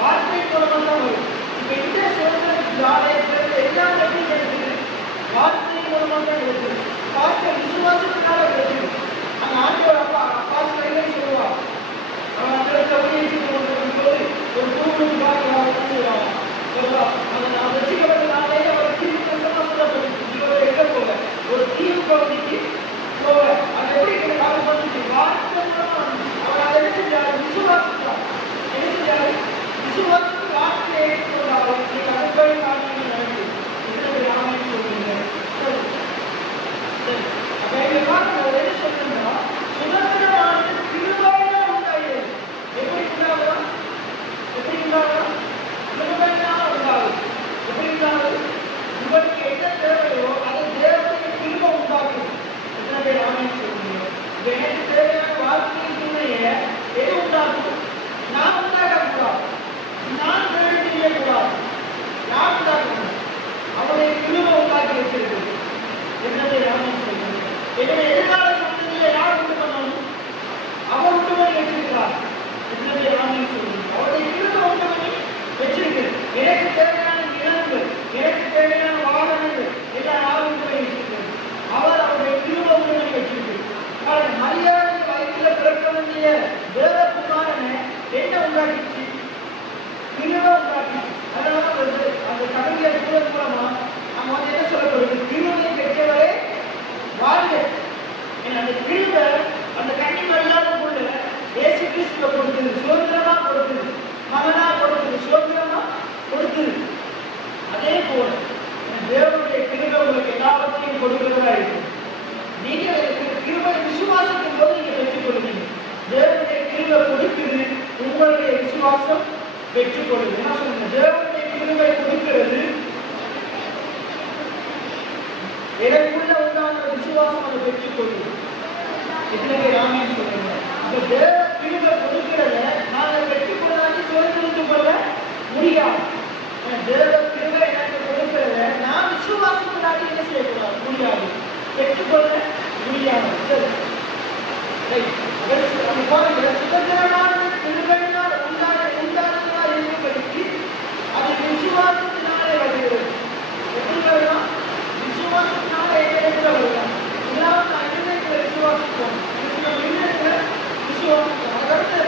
வார்த்தையின் மூலமா தான் வருது. இப்ப இந்த சுதந்திரத்துக்கு ஆலயத்திலிருந்து எல்லாம் எப்படி கிடைக்குது? வார்த்தையின் மூலமா தான் கிடைக்குது. பாஸ்டர் விசுவாசத்தினால கிடைக்குது. அந்த ஆண்டவர் பாஸ்டர் என்ன சொல்லுவார்? அவன் அந்த இடத்துல போது ஒரு தூண் பார்க்கலாம் சொல்லுவான். அதை வச்சுக்கிறதுனாலே அவர் தீவு கஷ்டமா சொல்லப்பட்டு எங்க போக ஒரு தீவு பகுதிக்கு போக அது எப்படி வார்த்தை அவர் அதை என்ன செஞ்சாரு? விசுவாசித்தார். என்ன செஞ்சாரு? விசுவாசித்து வார்த்தையை ஏற்றுக்கொண்டாரு. நீங்க அதுபடி காரணம் நடக்குது. இதற்கு ஆமென் சொல்லுங்க. சரி, அப்ப எங்க பார்க்க என்ன சொல்லணும்னா சுதந்திரமானது கிருபையினால் உண்டாகிறது. எப்படி உண்டாகும்? எப்படி உண்டாகும்? கிருபையினால் உண்டாகும். எப்படி உண்டாகும்? உங்களுக்கு என்ன தேவையோ அதை தேவனுடைய கிருபை உண்டாக்கும். எத்தனை பேர் ஆமென் சொல்லுங்க? எனக்கு தேவையான வாழ்க்கையின் துணையை எது உண்டாக்கும்? நான் உண்டாக்கக்கூடாது, நான் தேவை செய்யக்கூடாது, நான் உண்டாக்கணும். அவருடைய கிருபை உண்டாக்கி வச்சிருக்கு. எத்தனை பேர் ஆமென் சொல்லுங்க? என்னுடைய எதிர்கால சந்ததியை யார் உண்டு பண்ணணும்? அவர் உண்டு பண்ணி வச்சிருக்கிறார். எத்தனை பேர் ஆமென் சொல்லுங்க? அவருடைய கிருபை உண்டு பண்ணி வச்சிருக்கு. எனக்கு தேவையான நிலங்கள், எனக்கு தேவையான வாகனங்கள் எல்லாம் யார் உண்டு பண்ணி வச்சிருக்கிறது? அவர் அவருடைய கிருபை உண்டு பண்ணி வச்சிருக்கு. மரியாதை வயிற்றுல பிறக்க வேண்டிய தேவகுமாரனை என்ன உண்டாக்கிச்சு? கிருபை உண்டாக்கிச்சு. அதனால அந்த கடைசிய சூழல் மூலமா நம்ம வந்து என்ன சொல்லப்படுது? கிருபை பெற்றவரே வாழ்க. அந்த கிருபை அந்த கன்னி மரியாதைக்குள்ள இயேசு கிறிஸ்துவை கொடுத்தது, சுதந்திரமா கொடுத்தது, மகனா கொடுத்தது, சுதந்திரமா கொடுத்தது. அதே போல தேவனுடைய கிருபை உங்களுக்கு எல்லாவற்றையும் கொடுக்கிறதா இருக்கும். நீங்க கிருபை விசுவாசிக்கும் போது நீங்க பெற்றுக் கொள்வீங்க. தேவனுடைய கிருபை கொடுக்குது, உங்களுடைய விசுவாசம் பெற்றுக் கொள்ளுது. என்ன சொல்லுங்க? தேவனுடைய கிருபை கொடுக்கிறது, எனக்குள்ள உண்டான விசுவாசம் அதை பெற்றுக் கொள்ளுது. எத்தனை பேர் ஆமென் சொல்லுங்க? இந்த தேவ கிருபை கொடுக்கிறத நாங்கள் பெற்றுக்கொள்ளாது சுதந்திரித்துக் கொள்ள முடியாது. தேவ கிருபை எனக்கு கொடுக்கிறத நான் விசுவாசத்தினால என்ன செய்யக்கூடாது? முடியாது, பெற்றுக்கொள்ள முடியாது. சரி, பாருங்க, சுதந்திரமான கிருபையினால் உண்டானதா இருக்கும்படிக்கு அது விசுவாசத்தினாலே வருகிறது. எப்படி வரலாம்? விசுவாசத்தினால என்ன வரலாம்? இதெல்லாம் நான் விசுவாசிப்போம், விசுவாசிப்போம். அதற்கு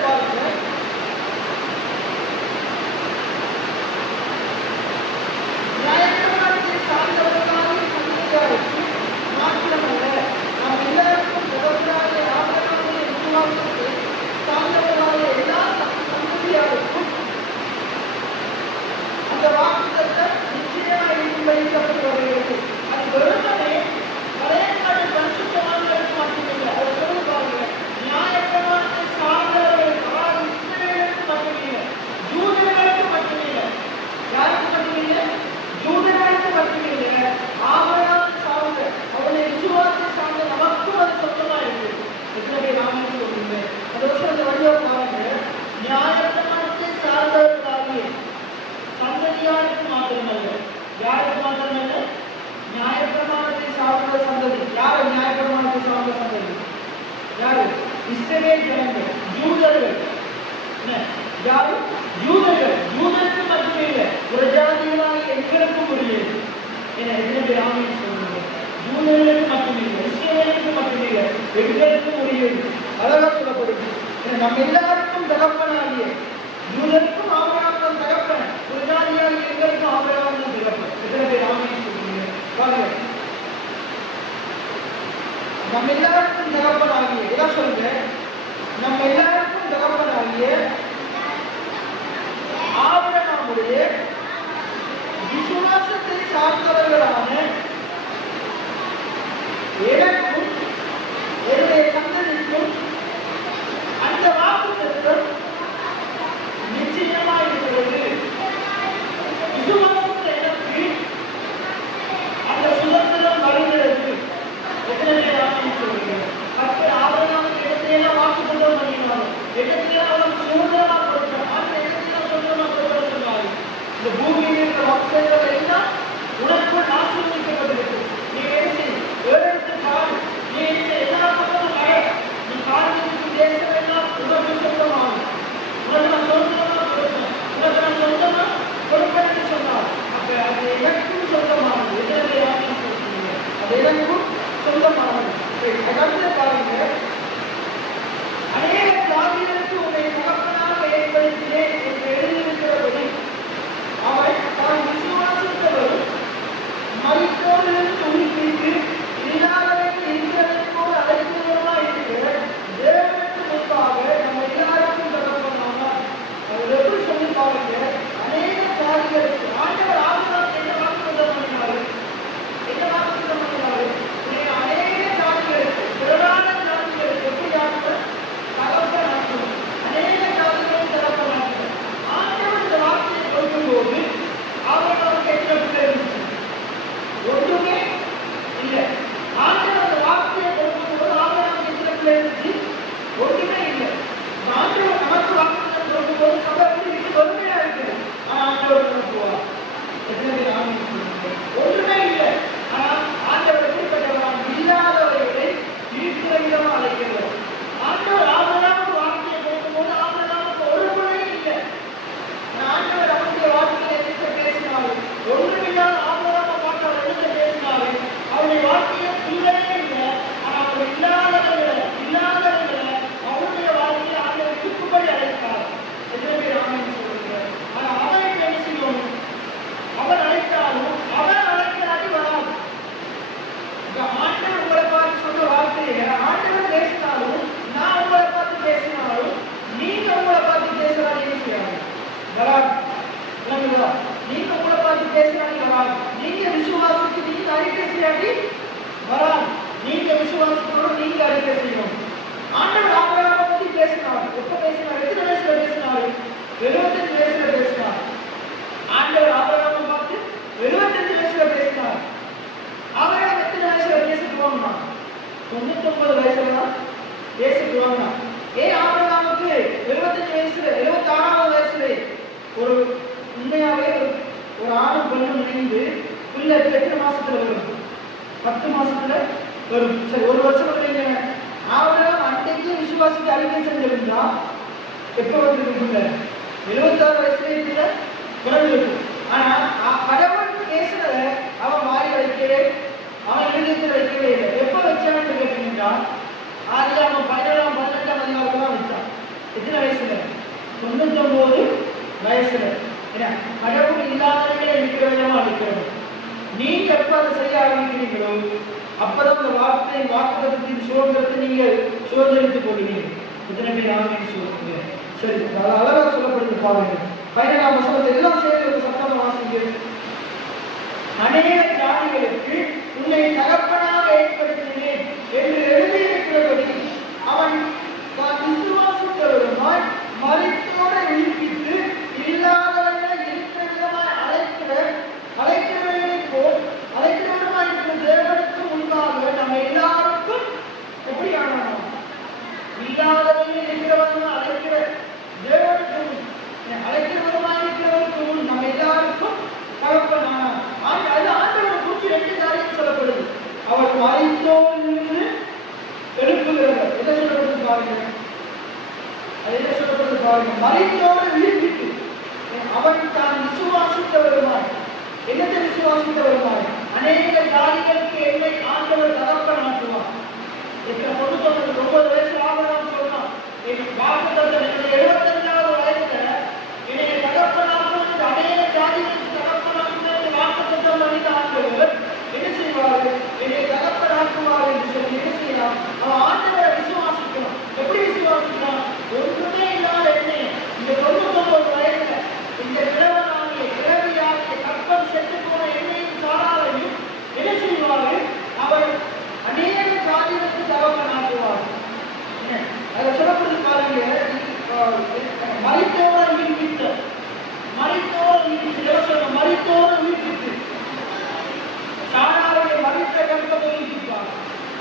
இஸ்ரவேல் ஜனங்கள், யூதர்கள். யாரும் யூதர்கள், யூதருக்கு மட்டுமே இல்லை, புறஜாதிகளாக எங்களுக்கும் உரியது. எத்தனை பேர் ஆமென் சொல்லுங்க? யூதர்களுக்கு மட்டுமே இல்லை, இஸ்ரவேலுக்கு மட்டுமே இல்லை, எங்களுக்கும் உரியது. அழகா சொல்லப்படுது. நம்ம எல்லாருக்கும் தகப்பனாகிய யூதருக்கும் ஆபிரகாம் தான் தகப்பன், புறஜாதியாகிய எங்களுக்கும் ஆபிரகாம் தான் தகப்பன். எத்தனை பேர் ஆமென் சொல்லுங்க? பாருங்க, நம்ம எல்லாருக்கும் தகப்பனாகிய, இதான் சொல்லுங்க, நம்ம எல்லாருக்கும் தகப்பனாகிய ஆபிரகாமுடைய விசுவாசத்தை சார்ந்தவர்களான எனக்கும் என்னுடைய சந்ததிக்கும் அந்த வாக்குத்தத்தம் நிச்சயமா இருக்கிறது. விசுவாசத்தில் எனக்கு அந்த சுதந்திரம் வருகிறது. எத்தனை பேர் ஆமென் சொல்லுங்க? கர்த்தர் ஆபிரகாமுக்கு இடத்தையெல்லாம் வாக்குத்தத்தம் பண்ணினார், இடத்தையெல்லாம் அவனுக்கு சுதந்திரமாக கொடுத்தார். இடத்தையெல்லாம் சுதந்திரமாக கொடுத்தார் சொன்னார். இந்த பூமியில் இருக்கிற வாக்குத்தத்தம் எல்லாம் உனக்குள் ஆசீர்வதிக்கப்பட்டிருக்கு. நீ என்ன செய்? ஏழெடுத்து கால், நீ என்ன எல்லா பக்கமும் வர, நீ காலத்துக்கு தேசம் எல்லாம் உனக்கு சொந்தமாகும், உனக்கு நான் சொந்தமாக கொடுப்பேன், உனக்கு நான் சொந்தமா கொடுப்பேன் என்று சொன்னார். அப்ப அது எனக்கும் சொந்தமானது. எத்தனை ஆமென் சொல்றீங்க? அது எனக்கும் சொந்தமானது. அடுத்து பாருங்க, அநேக ஜாதிகளுக்கு உன்னை தகப்பனாக ஏற்படுத்தினேன் என்று எழுதியிருக்கிறபடி அவன் தான் விசுவாசித்தவரும் மரித்தோரிலிருந்து உயிர்ப்பித்து இல்லாதவர்கள் இருக்கிறதைப் போல் அழைக்கிறவர்களாய் இருக்கிற தேவனுக்கு முன்பாக நம்ம எல்லாருக்கும் தகப்பனானார். அவர் எப்படி சொல்லி பாருங்க, அநேக ஜாதிகளுக்கு ஆண்டவர் ஆபிரகாமுக்கு என்ன வாக்குத்தத்தம் பண்ணினாரு? என்ன வாக்குத்தத்தம் பண்ணினாரு? அநேக ஜாதிகளுக்கு, திரளான ஜாதிகளுக்கு எப்படி ஆண்டவர் தகப்பனானார்? அநேக ஜாதிகளுக்கு தகப்பனானார். ஆண்டவர் இந்த வார்த்தையை கொடுக்கும்போது ஆபிரகாமுக்கு எத்தனை பிள்ளை இருந்துச்சு? ஒன்றுமே இல்லை. ஆண்டவர் அந்த வார்த்தையை கொடுக்கும்போது ஆபிரகாமுக்கு எத்தனை பிள்ளை இருந்துச்சு? ஒன்றுமே இல்லை. ஆண்டவர் நமக்கு வாக்குத்தத்தம் கொடுக்கும்போது சபை விட்டு ஒருமையா இருக்கு. ஆண்டவர் போவார். எத்தனை பேர் ஆமென் சொல்லுங்க? ஒன்றுமே இல்லை. ஆனால் ஆண்டவர் எப்படிப்பட்டவராம்? இல்லாதவர்களை இருக்கிற விதமா அழைக்கிறவர். ஆண்டவர் ஆபிரகாமுக்கு வார்த்தையை கொடுக்கும்போது ஆபிரகாமுக்கு ஒரு பிள்ளையும் இல்லை. ஆண்டவர் அவருடைய வார்த்தையை எடுத்து பேசினாரு. ஒன்றுமில்லாத ஆபிரகாமை பார்த்து அவர் எடுத்து பேசினாரு. அவருடைய வார்த்தையை பிள்ளையே இல்லை. ஆனால் அவர் இல்லாதவர்களை அவருடைய வார்த்தையை ஆண்டவர் இருக்கும்படி அழைத்தார். எத்தனை பேர் ஆமென் சொல்லுங்க? ஆனால் அவரை என்ன செய்யணும்? அவர் அழைத்தாலும் அவர் அழைக்கிறாடி வராது. ஆண்டவர் உங்களை பார்த்து சொன்ன வார்த்தையை ஆண்டவர் பேசினாலும், நான் உங்களை பார்த்து பேசினாலும், நீங்க உங்களை பார்த்து பேசுறாரு என்ன செய்யறாங்க? வராது. நீங்க உங்களை பார்த்து பேசினாடி வராது. நீங்க விசுவாசித்து நீங்க அறிக்கை செய்யாட்டி வராது. நீங்க விசுவாசத்தோட நீங்க அறிக்கை செய்யணும். ஆண்டவர் ஆபிரகாமை பத்தி பேசினார். எப்ப பேசினார்? எத்தனை வயசுல பேசினாரு? 75 வயசுல பேசினார். ஆண்டவர் ஆபிரகாமை பார்த்து 75 வயசுல பேசினார். ஆபிரகாம் எத்தனை வயசுல பேசிட்டு வாங்கினா? 99 வயசுல தான் பேசிட்டு வாங்கினா. ஏன் ஆபிரகாமுக்கு 75 வயசுல 76வது வயசுல ஒரு உண்மையாவே ஒரு ஆணும் பெண்ணும் இணைந்து பிள்ளை எத்தனை மாசத்துல வரும்? 10 மாசத்துல வரும். சரி, ஒரு வருஷம் இல்லைங்க. ஆபிரகாம் அன்றைக்கு விசுவாசித்து அறிக்கை செஞ்சிருந்தா எப்ப வந்துருக்குங்க? 76 வயசுல இருக்கிற குறைவு இருக்கும். ஆனா கடவுள் பேசுறத அவன் வாய் வைக்கவே, அவன் எழுதியத்தில் வைக்கவே இல்லை. எப்ப வச்சான்னு கேட்டீங்கன்னா, ஆதியாகமம் 17ஆம் 18ஆம் அதிகாரத்துல தான் வச்சான். எத்தனை வயசுல? 99 வயசுல. ஏன்னா கடவுள் இல்லாதவர்களே இருக்கிற விதமா இருக்கிறது. நீங்க எப்ப அதை செய்ய ஆரம்பிக்கிறீங்களோ அப்பதான் அந்த வாக்குத்தத்தத்தின் சுதந்திரத்தை நீங்க சுதந்திரித்துக் கொள்வீங்க. எத்தனை பேர் ஆமென் சொல்லுங்க? சரி, அழகா சொல்லப்படுது பாருங்க. 17ஆம் வசனத்தை எல்லாம் சேர்ந்து ஒரு சத்தமா வாசிங்க. அநேக ஜாதிகளுக்கு உன்னை தகப்பனாக ஏற்படுத்தினேன் என்று எழுதியிருக்கிறபடி அவன் விசுவாசத்தவருமாய் மரித்தோரை உயிர்ப்பித்து இல்லாதவர்களை இருக்கிற விதமாய் அழைக்கிறவர்களைப் போல் அழைக்கிறவருமாய் இருக்கிற தேவனுக்கு முன்பாக நம்ம எல்லாருக்கும் எப்படி ஆனோம்? இல்லாதவர்கள் இருக்கிறவர்கள் அழைக்கிற தேவனுக்கு அழைக்கிறவருமாய் இருக்கிறவருக்கு முன் நம்ம எல்லாருக்கும் தகப்பனானார். அது ஆண்டவரை குறித்து 2 காரியம் சொல்லப்படுது. அவர் மரித்தோரிலிருந்து எழுப்புகிறவர். என்ன சொல்லப்படுது பாருங்க. அது என்ன சொல்லப்படுது பாருங்க, மரித்தோரை உயிர்ப்பித்து அவன் தான் விசுவாசித்தவருமாய். என்னத்தை விசுவாசித்தவருமாய்? அநேக ஜாதிகளுக்கு என்னை ஆண்டவர் தகப்பனாக்குவார். எத்தனை 99 வயசு ஆபரணம் சொன்னான், என் வாக்குத்தத்தம் என்னுடைய 75வது வயசுல என்னை தகப்பனாக்குவது, அநேக ஜாதிகளுக்கு தகப்பனாக்குவது வாக்குத்தத்தம் பண்ணின ஆண்டவர் என்ன செய்வாரு? என்னை தகப்பனாக்குவார் என்று சொல்லி என்ன செய்யலாம்? அவன் ஆண்டவரை விசுவாசிக்கலாம். எப்படி விசுவாசிக்கலாம்? ஒன்றுமே இல்லாத என்னை இந்த 99 வயசுல இந்த கிழவனாகிய கிழவியாகிய கற்பம் செத்து போன என்னையும் சாராரையும் என்ன செய்வாரு? அவர் அநேக ஜாதிகளுக்கு தகப்பனாக்குவார். அதை சொல்லப்படுது பாருங்க, மரித்தோரை உயிர்ப்பித்த, மரித்தோரை உயிர்ப்பித்து, மரித்தோரை உயிர்ப்பித்து சாராருடைய மரித்த கற்பத்தை உயிர்ப்பிப்பார்.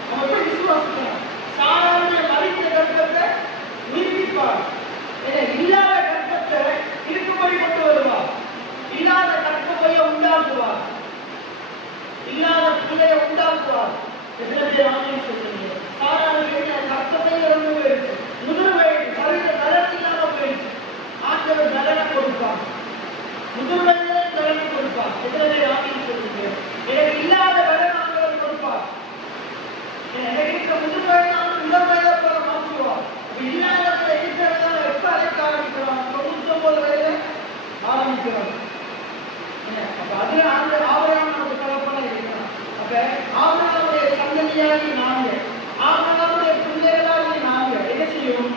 அவன் எப்படி விசுவாசிக்கிறான்? சாராருடைய மரித்த கற்பத்தை உயிர்ப்பிப்பார். இல்லாத கற்பத்தை இருக்கும்படி கொண்டு வருவார். இல்லாத கற்பையை உண்டாக்குவார். இல்லாத பிள்ளையை உண்டாக்குவார். எத்தனை பேர் ஆமென் சொல்றீங்க? சாராருடைய கற்பத்தை இறந்து போயிடுச்சு, முதிர் வயது, சரீர பலன் இல்லாம போயிடுச்சு. ஆண்டவர் பலனை கொடுப்பார், முதிர் வயதிலே பலனை கொடுப்பார். எத்தனை பேர் ஆமென் சொல்றீங்க? எனக்கு இல்லாத பலன் ஆண்டவர் கொடுப்பார். எனக்கு இருக்க முதிர் வயதான இளம் வயதை போல மாற்றுவார். இல்லாத இருக்கிறதால எப்ப அழைக்க ஆரம்பிக்கிறான்? 99 வயதுல ஆரம்பிக்கிறான். அப்ப அதுல ஆபிரகாம் நமக்கு தகப்பனா இருக்கிறான். அப்ப ஆபிரகாமுடைய சந்ததியாகி நாங்க, ஆபிரகாமுடைய பிள்ளைகளாகி நாங்க என்ன செய்யும்?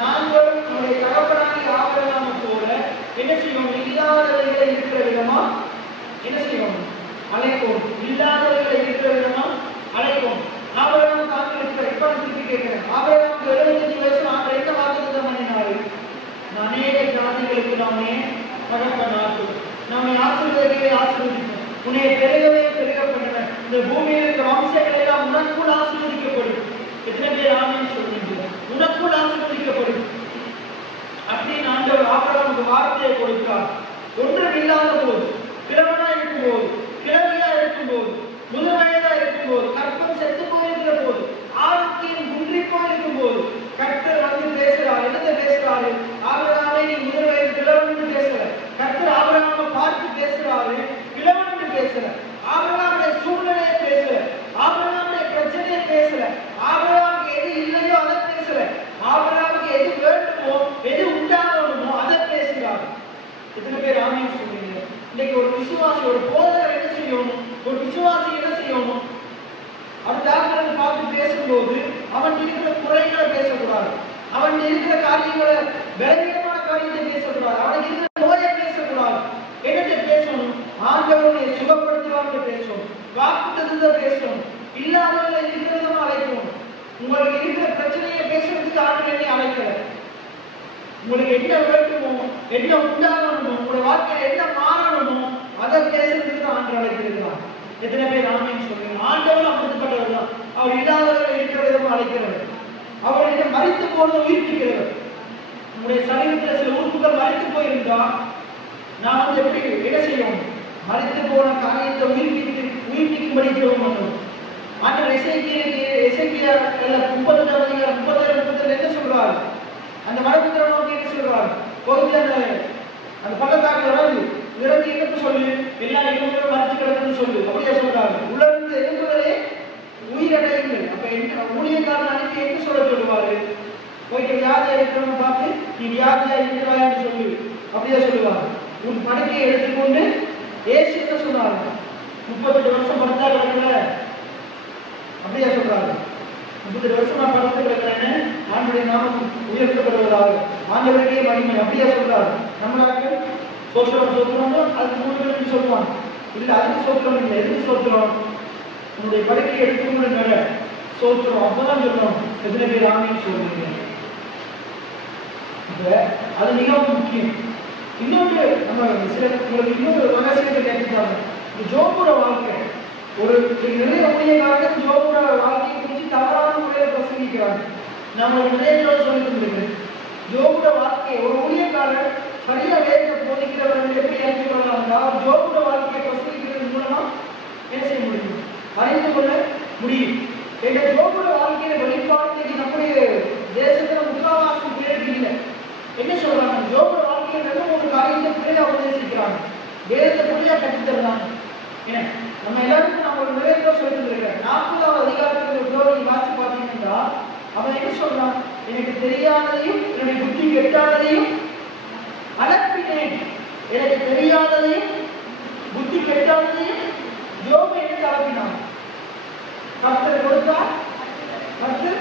நாங்களும் நம்முடைய தகப்பனாகி ஆபிரகாமை போல என்ன செய்வோம்? இல்லாதவர்களை இருக்கிற விதமா என்ன செய்வோம்? அழைப்போம். இல்லாதவர்களை இருக்கிற விதமா அழைப்போம். ஆபிரகாம் தாங்கள் இருக்கிற, இப்ப திருப்பி கேட்கிறேன், ஆபிரகாமுக்கு 75 வயசு நான் என்ன வாக்குத்தத்தம் பண்ணினாரு? அநேக ஜாதிகளுக்கு நாமே தகப்பனாக்குவோம், நம்மை ஆசீர்வதிக்கவே ஆசீர்வதிப்போம், உன்னை பெருகவே பெருக பண்ணுவேன், இந்த பூமியில் இருக்கிற வம்சங்கள் எல்லாம் உனக்குள் ஆசீர்வதிக்கப்படும். எத்தனை பேர் ஆமென் சொல்றீங்க? உனக்குள் ஆசீர்வதிக்கப்படும் அப்படின்னு ஆண்டவர் ஆபிரகாமுக்கு வார்த்தையை கொடுத்தார். ஒன்றும் இல்லாத போது, கிழவனா இருக்கும் போது, கிழவியா இருக்கும் போது, முதிர் வயதா இருக்கும் போது, கற்பம் செத்து போயிருக்கிற போது, ஆரோக்கியம் குன்றி போயிருக்கும் போது கர்த்தர் வந்து பேசுறாரு. என்னத்தை பேசுறாரு? ஆபிரகாமே நீ முதிர் வயது கிழவன் பேசுற. கர்த்தர் ஆபிரகாமை பார்த்து பேசுறாரு, கிழவன் பேசுற. ஆபிரகாமுடைய சூழ்நிலையை பேசுற, ஆபிரகாமுடைய பிரச்சனையை பேசுற, ஆபிரகாமுக்கு எது இல்லையோ அதை பேசுற, ஆபிரகாமுக்கு எது வேண்டுமோ எது உண்டாகணுமோ அதை பேசுறாரு. எத்தனை பேர் ஆமென் சொல்றீங்க? இன்னைக்கு ஒரு விசுவாசி, ஒரு போதகர் என்ன செய்யணும்? ஒரு விசுவாசி என்ன செய்யணும்? அவர் டாக்டரை பார்த்து பேசும்போது அவன் இருக்கிற குறைகளை பேசக்கூடாது, அவன் இருக்கிற காரியங்களை, பலவீனமான காரியத்தை பேசக்கூடாது, அவனுக்கு இருக்கிற நோயை பேசக்கூடாது. என்னத்தை பேசணும்? ஆண்டவரை சுகப்படுத்துவார்னு பேசணும், வாக்குத்தத்தத்தை பேசணும், இல்லாதவர்களை இருக்கிற விதமா அழைக்கணும். உங்களுக்கு இருக்கிற பிரச்சனையை பேசுறதுக்கு ஆண்டவர் என்னை அழைக்கல. உங்களுக்கு என்ன வேண்டுமோ, என்ன உண்டாகணுமோ, உங்களுடைய வாழ்க்கையில என்ன மாறணுமோ அதை பேசுறதுக்கு ஆண்டவர் அழைத்திருக்கிறார். எத்தனை பேர் ஆமென் சொல்றீங்க? ஆண்டவர் அப்படிப்பட்டவர் தான். அவர் இல்லாதவர்கள் இருக்கிற விதமா அழைக்கிறவர். அவர் என்ன மரித்து போனதை உயிர்ப்பிக்கிறவர். உங்களுடைய சரீரத்தில் சில உறுப்புகள் மரித்து போயிருந்தா நான் வந்து எப்படி என்ன செய்யணும்? மரித்து போன காரியத்தை உயிர்ப்பிக்கும்படி ஜெபம் பண்ணணும். ஆண்டவர் எசேக்கியா 30 என்ன சொல்றாரு? அந்த மரபுத்திர நோக்கி என்ன சொல்றாரு? போயிட்டு அந்த பள்ளத்தாக்குல இறங்கி என்ன சொல்லு, எல்லா எலும்புகளும் மறைச்சு கிடக்குன்னு சொல்லு, அப்படியே சொல்றாரு. உலர்ந்த எலும்புகளே உயிரடையுங்கள். அப்ப என்ன ஊழியக்காரன் அனுப்பி என்ன சொல்ல சொல்லுவாரு? போயிட்டு வியாதியா இருக்கிறவங்க பார்த்து நீ வியாதியா இருக்கிறாயான்னு சொல்லு, அப்படியே சொல்லுவாரு. உன் படுக்கையை எடுத்துக்கொண்டு ஏசு என்ன சொன்னாரு? 38 வருஷம் படுத்தா கிடக்கல, அப்படியே சொல்றாரு. 38 வருஷம் நான் படுத்து கிடக்கிறேன்னு ஆண்டுடைய நாமம் உயர்த்தப்படுவதாக, ஆண்டவருடைய மகிமை, அப்படியே சொல்றாரு. நம்மளாக்கு சோத்திரம் சோத்திரமோ அதுக்கு 3 பேருக்கு சொல்லுவாங்க. இல்லை அதுக்கு சோத்திரம் இல்லை, எதுக்கு சோத்திரம்? உன்னுடைய படுக்கையை எடுத்துக்கொண்டு நட சோத்திரம், அப்பதான் சொல்லணும். எத்தனை பேர் ஆமென் சொல்றீங்க? அது மிகவும் முக்கியம். இன்னொன்று நம்ம சில உங்களுக்கு இன்னொரு ரகசியத்தை கேட்டுட்டாங்க. இந்த ஜோபுர வாழ்க்கை, ஒரு நிறைய ஊழியக்காரர்கள் ஜோபுர வாழ்க்கையை குறித்து தவறான முறையில் பிரசங்கிக்கிறாங்க. நம்ம நிறைய சொல்லி தந்திருக்கேன். ஜோபுர வாழ்க்கை ஒரு ஊழியக்காரர் சரியா வேதத்தை போதிக்கிறவர்கள் எப்படி அறிந்து கொள்ளலாம்? அவர் ஜோபுர வாழ்க்கையை பிரசங்கிக்கிறது மூலமா என்ன செய்ய முடியும்? அறிந்து கொள்ள முடியும். எங்க ஜோபுர வாழ்க்கையில வெளிப்பாடு நம்முடைய தேசத்துல முக்காவாசி பேருக்கு இல்லை. வார்த்தையை பிள்ளையா உபதேசிக்கிறாங்க, வேதத்தை பிள்ளையா கற்றுத்தருறாங்க. ஏன்னா நம்ம எல்லாருக்கும் நம்ம ஒரு நிறைய சொல்லிட்டு இருக்கிறேன். 40வது அதிகாரத்தில் வாசி பார்த்தீங்கன்னா அவன் என்ன சொல்றான், எனக்கு தெரியாததையும் என்னுடைய புத்தி கெட்டாததையும் அலப்பினேன். எனக்கு தெரியாததையும் புத்தி கெட்டாததையும் யோபு எனக்கு அலப்பினான். கர்த்தர் கொடுத்தார், கர்த்தர்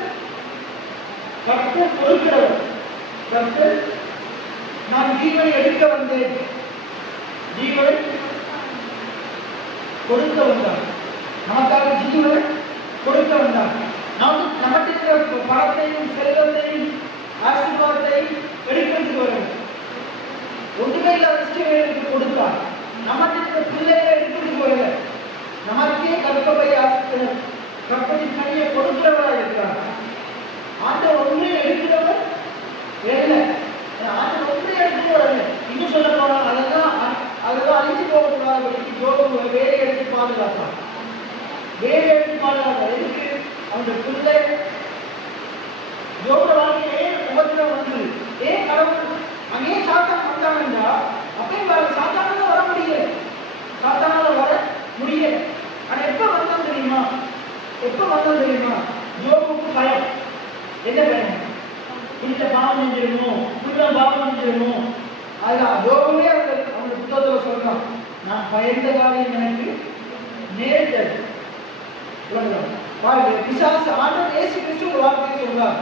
கொடுக்கிறவர். கர்த்தர் நான் ஜீவனை எடுக்க வந்தேன், ஜீவனை கொடுக்க வந்தார். நமக்காக ஜீவனை கொடுக்க வந்தார். நமக்கு இருக்கிற பணத்தையும் செல்வத்தையும் ஆசீர்வாதத்தையும் எடுக்கிறதுக்கு வரவில்லை. ஒன்றுமே இல்லாத இஷ்டங்களுக்கு கொடுத்தார். நமக்கு இருக்கிற பிள்ளைகளை எடுக்கிறதுக்கு வரல. நமக்கே கற்பப்பை கற்பத்தின் கனியை கொடுக்கிறவராக இருக்கிறார். ஆண்டவர் ஒன்றே எடுக்கிறவர் இல்லை. ஆண்டவர் ஒன்றே எடுக்கிறவர் இல்லை. இன்னும் சொல்ல போனால் அதெல்லாம் அழிஞ்சு போகக்கூடாது. யோபு வேலை எடுத்து பாதுகாப்பார். வேலை எடுத்து பாதுகாப்பார். எதுக்கு? அந்த பிள்ளை யோபு வாழ்க்கையே உபத்திரம் வந்தது. ஏன் கடவுள் அங்கே சாத்தான் வந்தான் என்றால் அப்பயும் சாத்தானால வர முடியல. சாத்தானால வர முடியல. ஆனா எப்ப வந்தான் தெரியுமா? யோபுக்கு பயம். என்ன பயம்? இந்த பாவம் செஞ்சிருமோ, புள்ள பாவம் செஞ்சிருமோ. அதுதான் யோபுவே அவங்க புத்தகத்துல சொல்றான், நான் பயந்த காரியம் எனக்கு நேர்ந்தது. பாருங்க, பிசாசு ஆண்டவர் இயேசு கிறிஸ்து ஒரு வார்த்தையை சொல்றார்,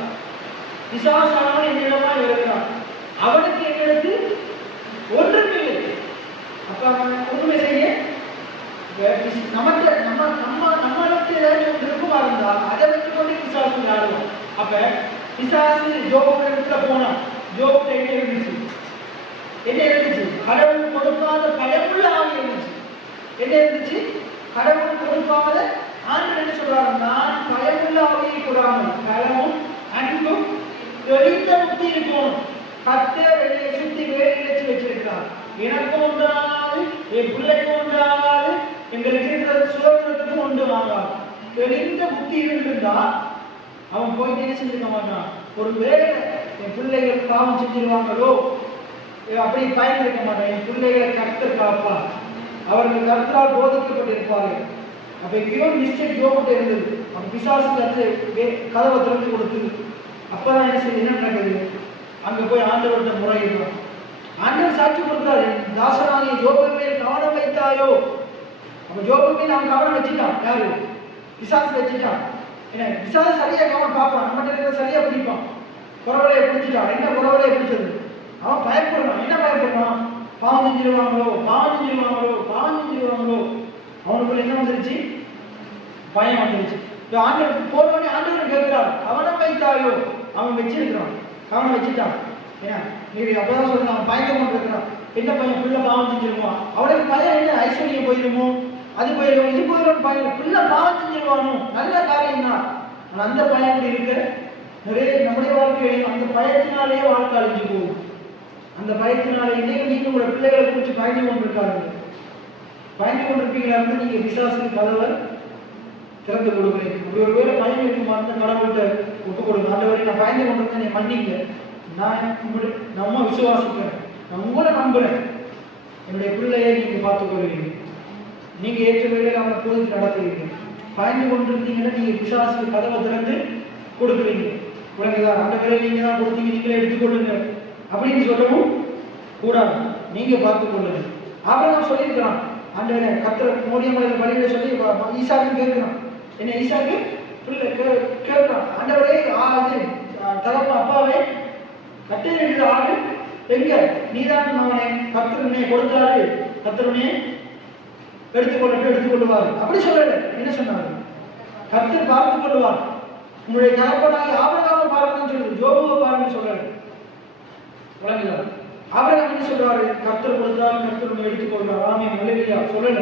பிசாசானவன் என்னிடமா இருக்கிறான், அவனுக்கு என்னிடத்து ஒன்றுமில்லை. அப்ப அவன் ஒன்றுமே செய்ய நம்மளுக்கு ஏதாச்சும் விருப்பமா இருந்தா அதை வச்சு கொண்டு பிசாசு விளையாடுவோம். அப்ப பிசாசு யோபு இடத்துல போனா யோபு என்ன இருந்துச்சு? கடவுள் கொடுக்காத பயமுள்ள ஆவி இருந்துச்சு. என்ன இருந்துச்சு? கடவுள் கொடுக்காத ஆண்டவர் என்ன சொல்றாரு? நான் பயமுள்ள ஆவியை கொடாமல் பலமும் அன்பும் தெளிந்த புத்தி இருக்கும். கர்த்தர் என்னை சுத்தி வேலை இழைச்சி வச்சிருக்கிறார். எனக்கும் உண்டாகாது, என் பிள்ளைக்கும் உண்டாகாது, எங்களுக்கு இருக்கிற சுதந்திரத்துக்கும் உண்டு வாங்காது. தெளிந்த புத்தி இருந்திருந்தா அவன் போயிட்டு என்ன செஞ்சிருக்க மாட்டான். ஒரு வேலை என் பிள்ளைகள் பாவம் செஞ்சிருவாங்களோ அப்படி பயன் இருக்க மாட்டான். என் பிள்ளைகளை கர்த்தர் காப்பா, அவர்கள் கர்த்தரால் போதிக்கப்பட்டிருப்பார்கள். அப்ப எங்கேயோ மிஸ்டேக் யோபுட்ட இருந்தது. அப்ப பிசாசு கதவை திறந்து கொடுத்தது. அப்பதான் என்ன செய்ய என்ன நடக்குது? அங்க போய் ஆண்டவர்கிட்ட முறையிடுறான். ஆண்டவர் சாட்சி கொடுத்தாரு, தாசனாகிய யோபு மேல் கவனம் வைத்தாயோ? அப்ப யோபு மேல் அவன் கவனம் வச்சுட்டான். யாரு? பிசாசு வச்சுட்டான். என்ன பிசாசு சரியா கவனம் பார்ப்பான், நம்மகிட்ட இருக்கிற சரியா பிடிப்பான். குறவலையை பிடிச்சிட்டான். என்ன குறவலையை பிடிச்சது? அவன் பயப்படுறான். என்ன பயப்படுறான்? பாவம் செஞ்சிருவாங்களோ. அவனுக்குள்ள என்ன வந்துருச்சு? பயம் வந்துருச்சு. ஆண்டவர் போனோடனே ஆண்டவர் கேட்கிறார், கவனம் வைத்தாயோ? அவன் வச்சிருக்கிறான், கவனம் வச்சுட்டான். ஏன்னா நீங்க அப்பதான் சொல்றான், அவன் பயந்து கொண்டு இருக்கிறான். என்ன பையன் பிள்ளை பாவம் செஞ்சிருமா? அவனுக்கு பயம் என்ன? ஐஸ்வர்யம் போயிருமோ, அது போயிடும், இது போயிடும். பயம் பிள்ளை பாவம் செஞ்சிருவானோ? நல்ல காரியம் தான். ஆனா அந்த பயம் இருக்க நிறைய நம்முடைய வாழ்க்கையிலையும் அந்த பயத்தினாலேயே வாழ்க்கை அழிஞ்சு போகும். அந்த பயத்தினாலே இன்னைக்கு நீங்க உங்களோட பிள்ளைகளை குறித்து பயந்து கொண்டிருக்காங்க. பயந்து கொண்டிருப்பீங்களா இருந்து நீங்க விசுவாசத்துக்கு கதவை திறந்து கொடுக்குறீங்க. அப்படி ஒரு வேலை பயம் இருக்குமா இருந்தால் கடவுள்கிட்ட ஒப்பு கொடுங்க. ஆண்டவரே நான் பயந்து கொண்டிருந்தேன், நீ மன்னிங்க. நம்ம விசுவாசிக்கிறேன், நான் உங்களை நம்புறேன். என்னுடைய பிள்ளையை நீங்க பார்த்துக் கொள்வீங்க. நீங்க ஏற்ற வேலையில் அவனை பொறுத்து நடத்துவீங்க. பயந்து கொண்டிருந்தீங்கன்னா நீங்க விசுவாசத்துக்கு கதவை திறந்து கொடுக்குறீங்க. உலகதான் அந்த வேலையை நீங்க தான் கொடுத்தீங்க, நீங்களே எடுத்துக்கொள்ளுங்க அப்படின்னு சொல்லவும் கூடாது. நீங்க பார்த்துக் கொள்ளுங்க. ஆபிரகாம் சொல்லியிருக்கிறான், ஆண்டவரே கர்த்தர் மோடியமலையில் வழியில சொல்லி ஈசாக்கு கேட்கிறான். என்ன ஈசாக்கு பிள்ளை கேட்கிறான், ஆண்டவரே தகப்ப அப்பாவே கட்டளையிட்ட ஆடு எங்க? நீதான் அவனை கர்த்தரனை கொடுத்தாரு, கர்த்தரனை எடுத்துக்கொள்வார் அப்படி சொல்லல. என்ன சொன்னாரு? கர்த்தர் பார்த்துக் கொள்வார். உங்களுடைய தகப்பனாகி ஆபிரகாமை பாருங்கன்னு சொல்லுது, யோபுவை பாருன்னு சொல்லல. ஆபிரகாம் என்ன சொல்றாரு? கர்த்தர் கொடுத்தாலும் கர்த்தர் எடுத்துக்கொள்வார். ஆமே நல்லவியா சொல்லல.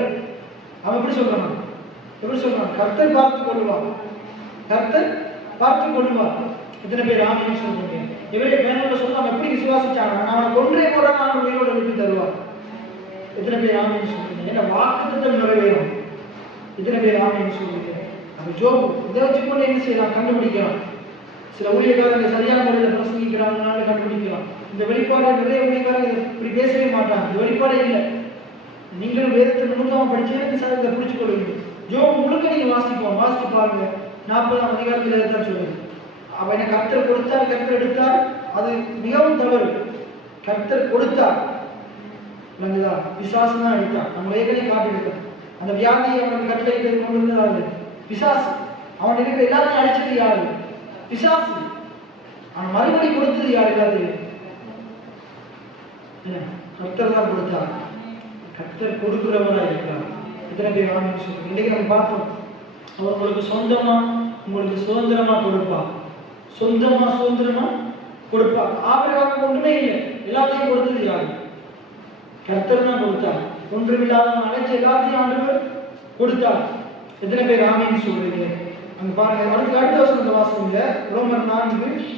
அவன் எப்படி சொல்றான்? கர்த்தர் பார்த்துக் கொள்வார், கர்த்தர் பார்த்துக் கொள்வார். எத்தனை பேர் ஆமைன்னு சொல்றீங்க? இவரே பேனோட சொல்ல அவன் எப்படி விசுவாசிச்சாங்க? அவன் ஒன்றே கூட நான் உயிரோட விட்டு தருவார். எத்தனை பேர் ஆமைன்னு சொல்றீங்க? ஏன்னா வாக்கு திட்டம் நிறைவேறும். எத்தனை பேர் ஆமைன்னு சொல்றீங்க? அந்த ஜோபு இதை வச்சுக்கொண்டு என்ன செய்யலாம்? கண்டுபிடிக்கலாம். சில ஊழியக்காரங்க சரியான முறையில் பிரசங்கிக்கிறாங்கனால கண்டுபிடிக்கலாம். இந்த வெளிப்பாடு நிறைய ஊழியக்காரங்க இப்படி பேசவே மாட்டாங்க. இந்த வெளிப்பாடே இல்லை. நீங்களும் வேதத்தை நுணுக்கமாக படிச்சீங்கன்னா சார் இதை பிடிச்சு கொள்ளுங்க. ஜோப் முழுக்க நீங்க வாசிச்சு பாருங்க. 40ஆம் அதிகாரத்தில் தான் சொல்லுது. அவனை கர்த்தர் கொடுத்தார், கர்த்தர் எடுத்தார், அது மிகவும் தவறு. கர்த்தர் கொடுத்தார், பிசாசு தான் எடுத்தான். நம்ம ஏற்கனவே காட்டியிருக்கோம். அந்த வியாதியை அவனுக்கு கட்டளை கொண்டு வந்தாரு பிசாசு. அவன் இருக்கிற எல்லாத்தையும் அடிச்சது யாரு? பிசாசு. அவன் மறுபடி கொடுத்தது யார்? எல்லாத்தையும் கர்த்தர் தான் கொடுத்தார். கர்த்தர் கொடுக்கிறவரா இருக்கிறார். எத்தனை பேர் ஆமென் சொல்லுங்க. இன்னைக்கு நம்ம பார்த்தோம், அவர் உங்களுக்கு சொந்தமா, உங்களுக்கு சுதந்திரமா கொடுப்பா. சொந்தமா சுதந்திரமா கொடுப்பா. ஆபிரகாமுக்கு ஒன்றுமே இல்லை, எல்லாத்தையும் கொடுத்தது யாரு? கர்த்தர் தான் கொடுத்தார். ஒன்றுமில்லாத அழைச்ச எல்லாத்தையும் ஆண்டவர் கொடுத்தார். எத்தனை பேர் ஆமென் சொல்றீங்க? அங்க பாருங்க, அடுத்த வசனத்தை வாசிங்க. ரோமர் 4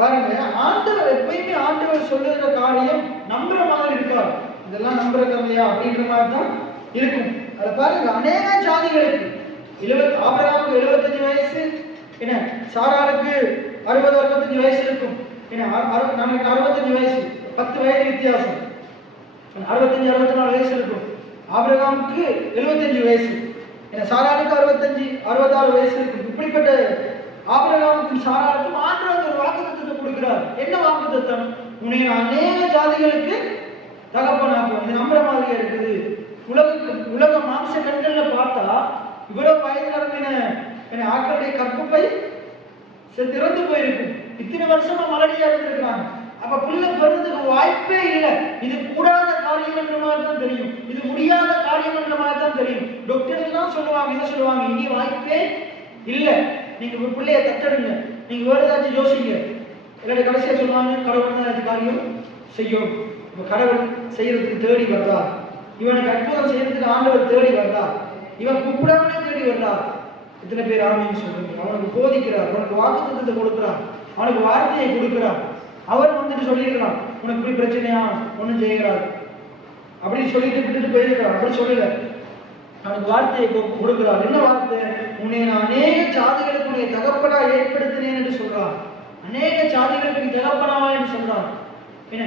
பாருங்க. ஆண்டவர் எப்பயுமே ஆண்டவர் சொல்லுகிற காரியம் நம்புற மாதிரி இருக்காது. இதெல்லாம் நம்புற கதையா அப்படின்ற மாதிரி தான் இருக்கும். அதை பாருங்க, அநேக ஜாதிகளுக்கு ஆபிரகாமுக்கு 75 வயசு, என்ன சாராளுக்கு 60-65 வயசு இருக்கும். என்ன நமக்கு 65 வயசு, 10 வயது வித்தியாசம். 65-64 வயசு இருக்கும். ஆபிரகாமுக்கு 75 வயசு, என்ன சாராளுக்கு 65-66 வயசு இருக்கும். இப்படிப்பட்ட ஆபிரகாமுக்கும் சாராளுக்கும் ஆண்டவர் ஒரு வாக்குத்தத்தத்தை கொடுக்கிறார். என்ன வாக்குத்தத்தம்? உன்னை அநேக ஜாதிகளுக்கு தகப்பனாக்கும். இது நம்புற மாதிரியா இருக்குது. உலக மாம்ச கண்கள்ல பார்த்தா இவ்வளவு வயது கடந்த ஆக்களுடைய கற்பப்பை திறந்து போயிருக்கும். இத்தனை வருஷமா மலடியா இருந்திருக்கிறாங்க. அப்ப பிள்ளை பெறதுக்கு வாய்ப்பே இல்லை. இது கூடாத காரியம் என்ற மாதிரி தான் தெரியும். இது முடியாத காரியம் என்ற மாதிரி தான் தெரியும். டாக்டர் எல்லாம் சொல்லுவாங்க, என்ன சொல்லுவாங்க? இனி வாய்ப்பே இல்லை, நீங்க பிள்ளைய தத்தெடுங்க, நீங்க வேற ஏதாச்சும் யோசிங்க. இல்லாட்டி கடைசியா சொல்லுவாங்க, கடவுள் தான் இந்த காரியம் செய்யும். கடவுள் செய்யறதுக்கு தேடி வர்றா, இவனுக்கு அற்புதம் செய்யறதுக்கு ஆண்டவர் தேடி வர்றா, இவன் கூப்பிடாமலே தேடி வர்றா. இத்தனை பேர் ஆமென் சொல்றீங்க? அவனுக்கு போதிக்கிறார், அவனுக்கு வாக்குத்தத்தத்தை கொடுக்கிறார், அவனுக்கு வார்த்தையை கொடுக்கிறார். அவர் வந்துட்டு சொல்லியிருக்கிறான், உனக்கு இப்படி பிரச்சனையா, ஒன்றும் செய்கிறார் அப்படின்னு சொல்லிட்டு விட்டுட்டு போயிருக்கிறார். அப்படி சொல்லல, அவனுக்கு வார்த்தையை கொடுக்கிறார். என்ன வார்த்தை? உன்னை நான் அநேக ஜாதிகளுக்கு உன்னை தகப்பனா ஏற்படுத்தினேன் என்று சொல்றார். அநேக ஜாதிகளுக்கு நீ தகப்பனாவா என்று சொல்றார். என்ன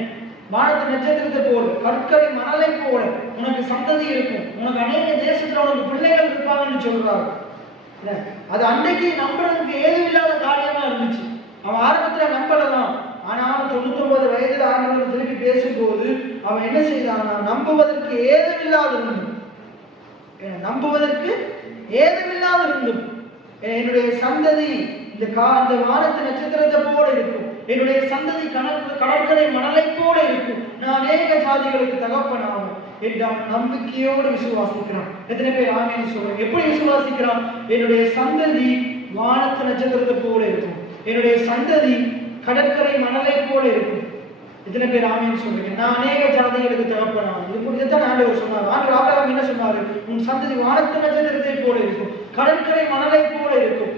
வானத்து நட்சத்திரத்தை போல, கற்கரை மணலை போல உனக்கு சந்ததி இருக்கும், உனக்கு அநேக தேசத்துல உனக்கு பிள்ளைகள் இருப்பாங்கன்னு சொல்றாரு. அது அன்னைக்கு நம்புறதுக்கு ஏதுமில்லாத காரியமா இருந்துச்சு. அவன் ஆரம்பத்துல நம்பலதான். ஆனா 99 வயதுல ஆண்டவர் திருப்பி பேசும்போது அவன் என்ன செய்தான்னா, நம்புவதற்கு ஏதுமில்லாத இருந்தும், நம்புவதற்கு ஏதுமில்லாத இருந்தும் என்னுடைய சந்ததி இந்த வானத்து நட்சத்திரத்தை போல இருக்கும், என்னுடைய சந்ததி கடற்கரை மணலை போல இருக்கும், நான் அநேக ஜாதிகளுக்கு தகப்பனாகும் என்று அவன் நம்பிக்கையோடு விசுவாசிக்கிறான். எத்தனை பேர் ஆமென் சொல்றேன்? எப்படி விசுவாசிக்கிறான்? என்னுடைய சந்ததி வானத்து நட்சத்திரத்தை போல இருக்கும், என்னுடைய சந்ததி கடற்கரை மணலை போல இருக்கும். எத்தனை பேர் ஆமென் சொல்றீங்க? நான் அநேக ஜாதிகளுக்கு தகப்பனாகும். இதுதான் ஆண்டவர் சொன்னார். ஆண்டவர் ஆபிரகாம் என்ன சொன்னாரு? உன் சந்ததி வானத்து நட்சத்திரத்தை போல இருக்கும், கடற்கரை மணலை போல இருக்கும்.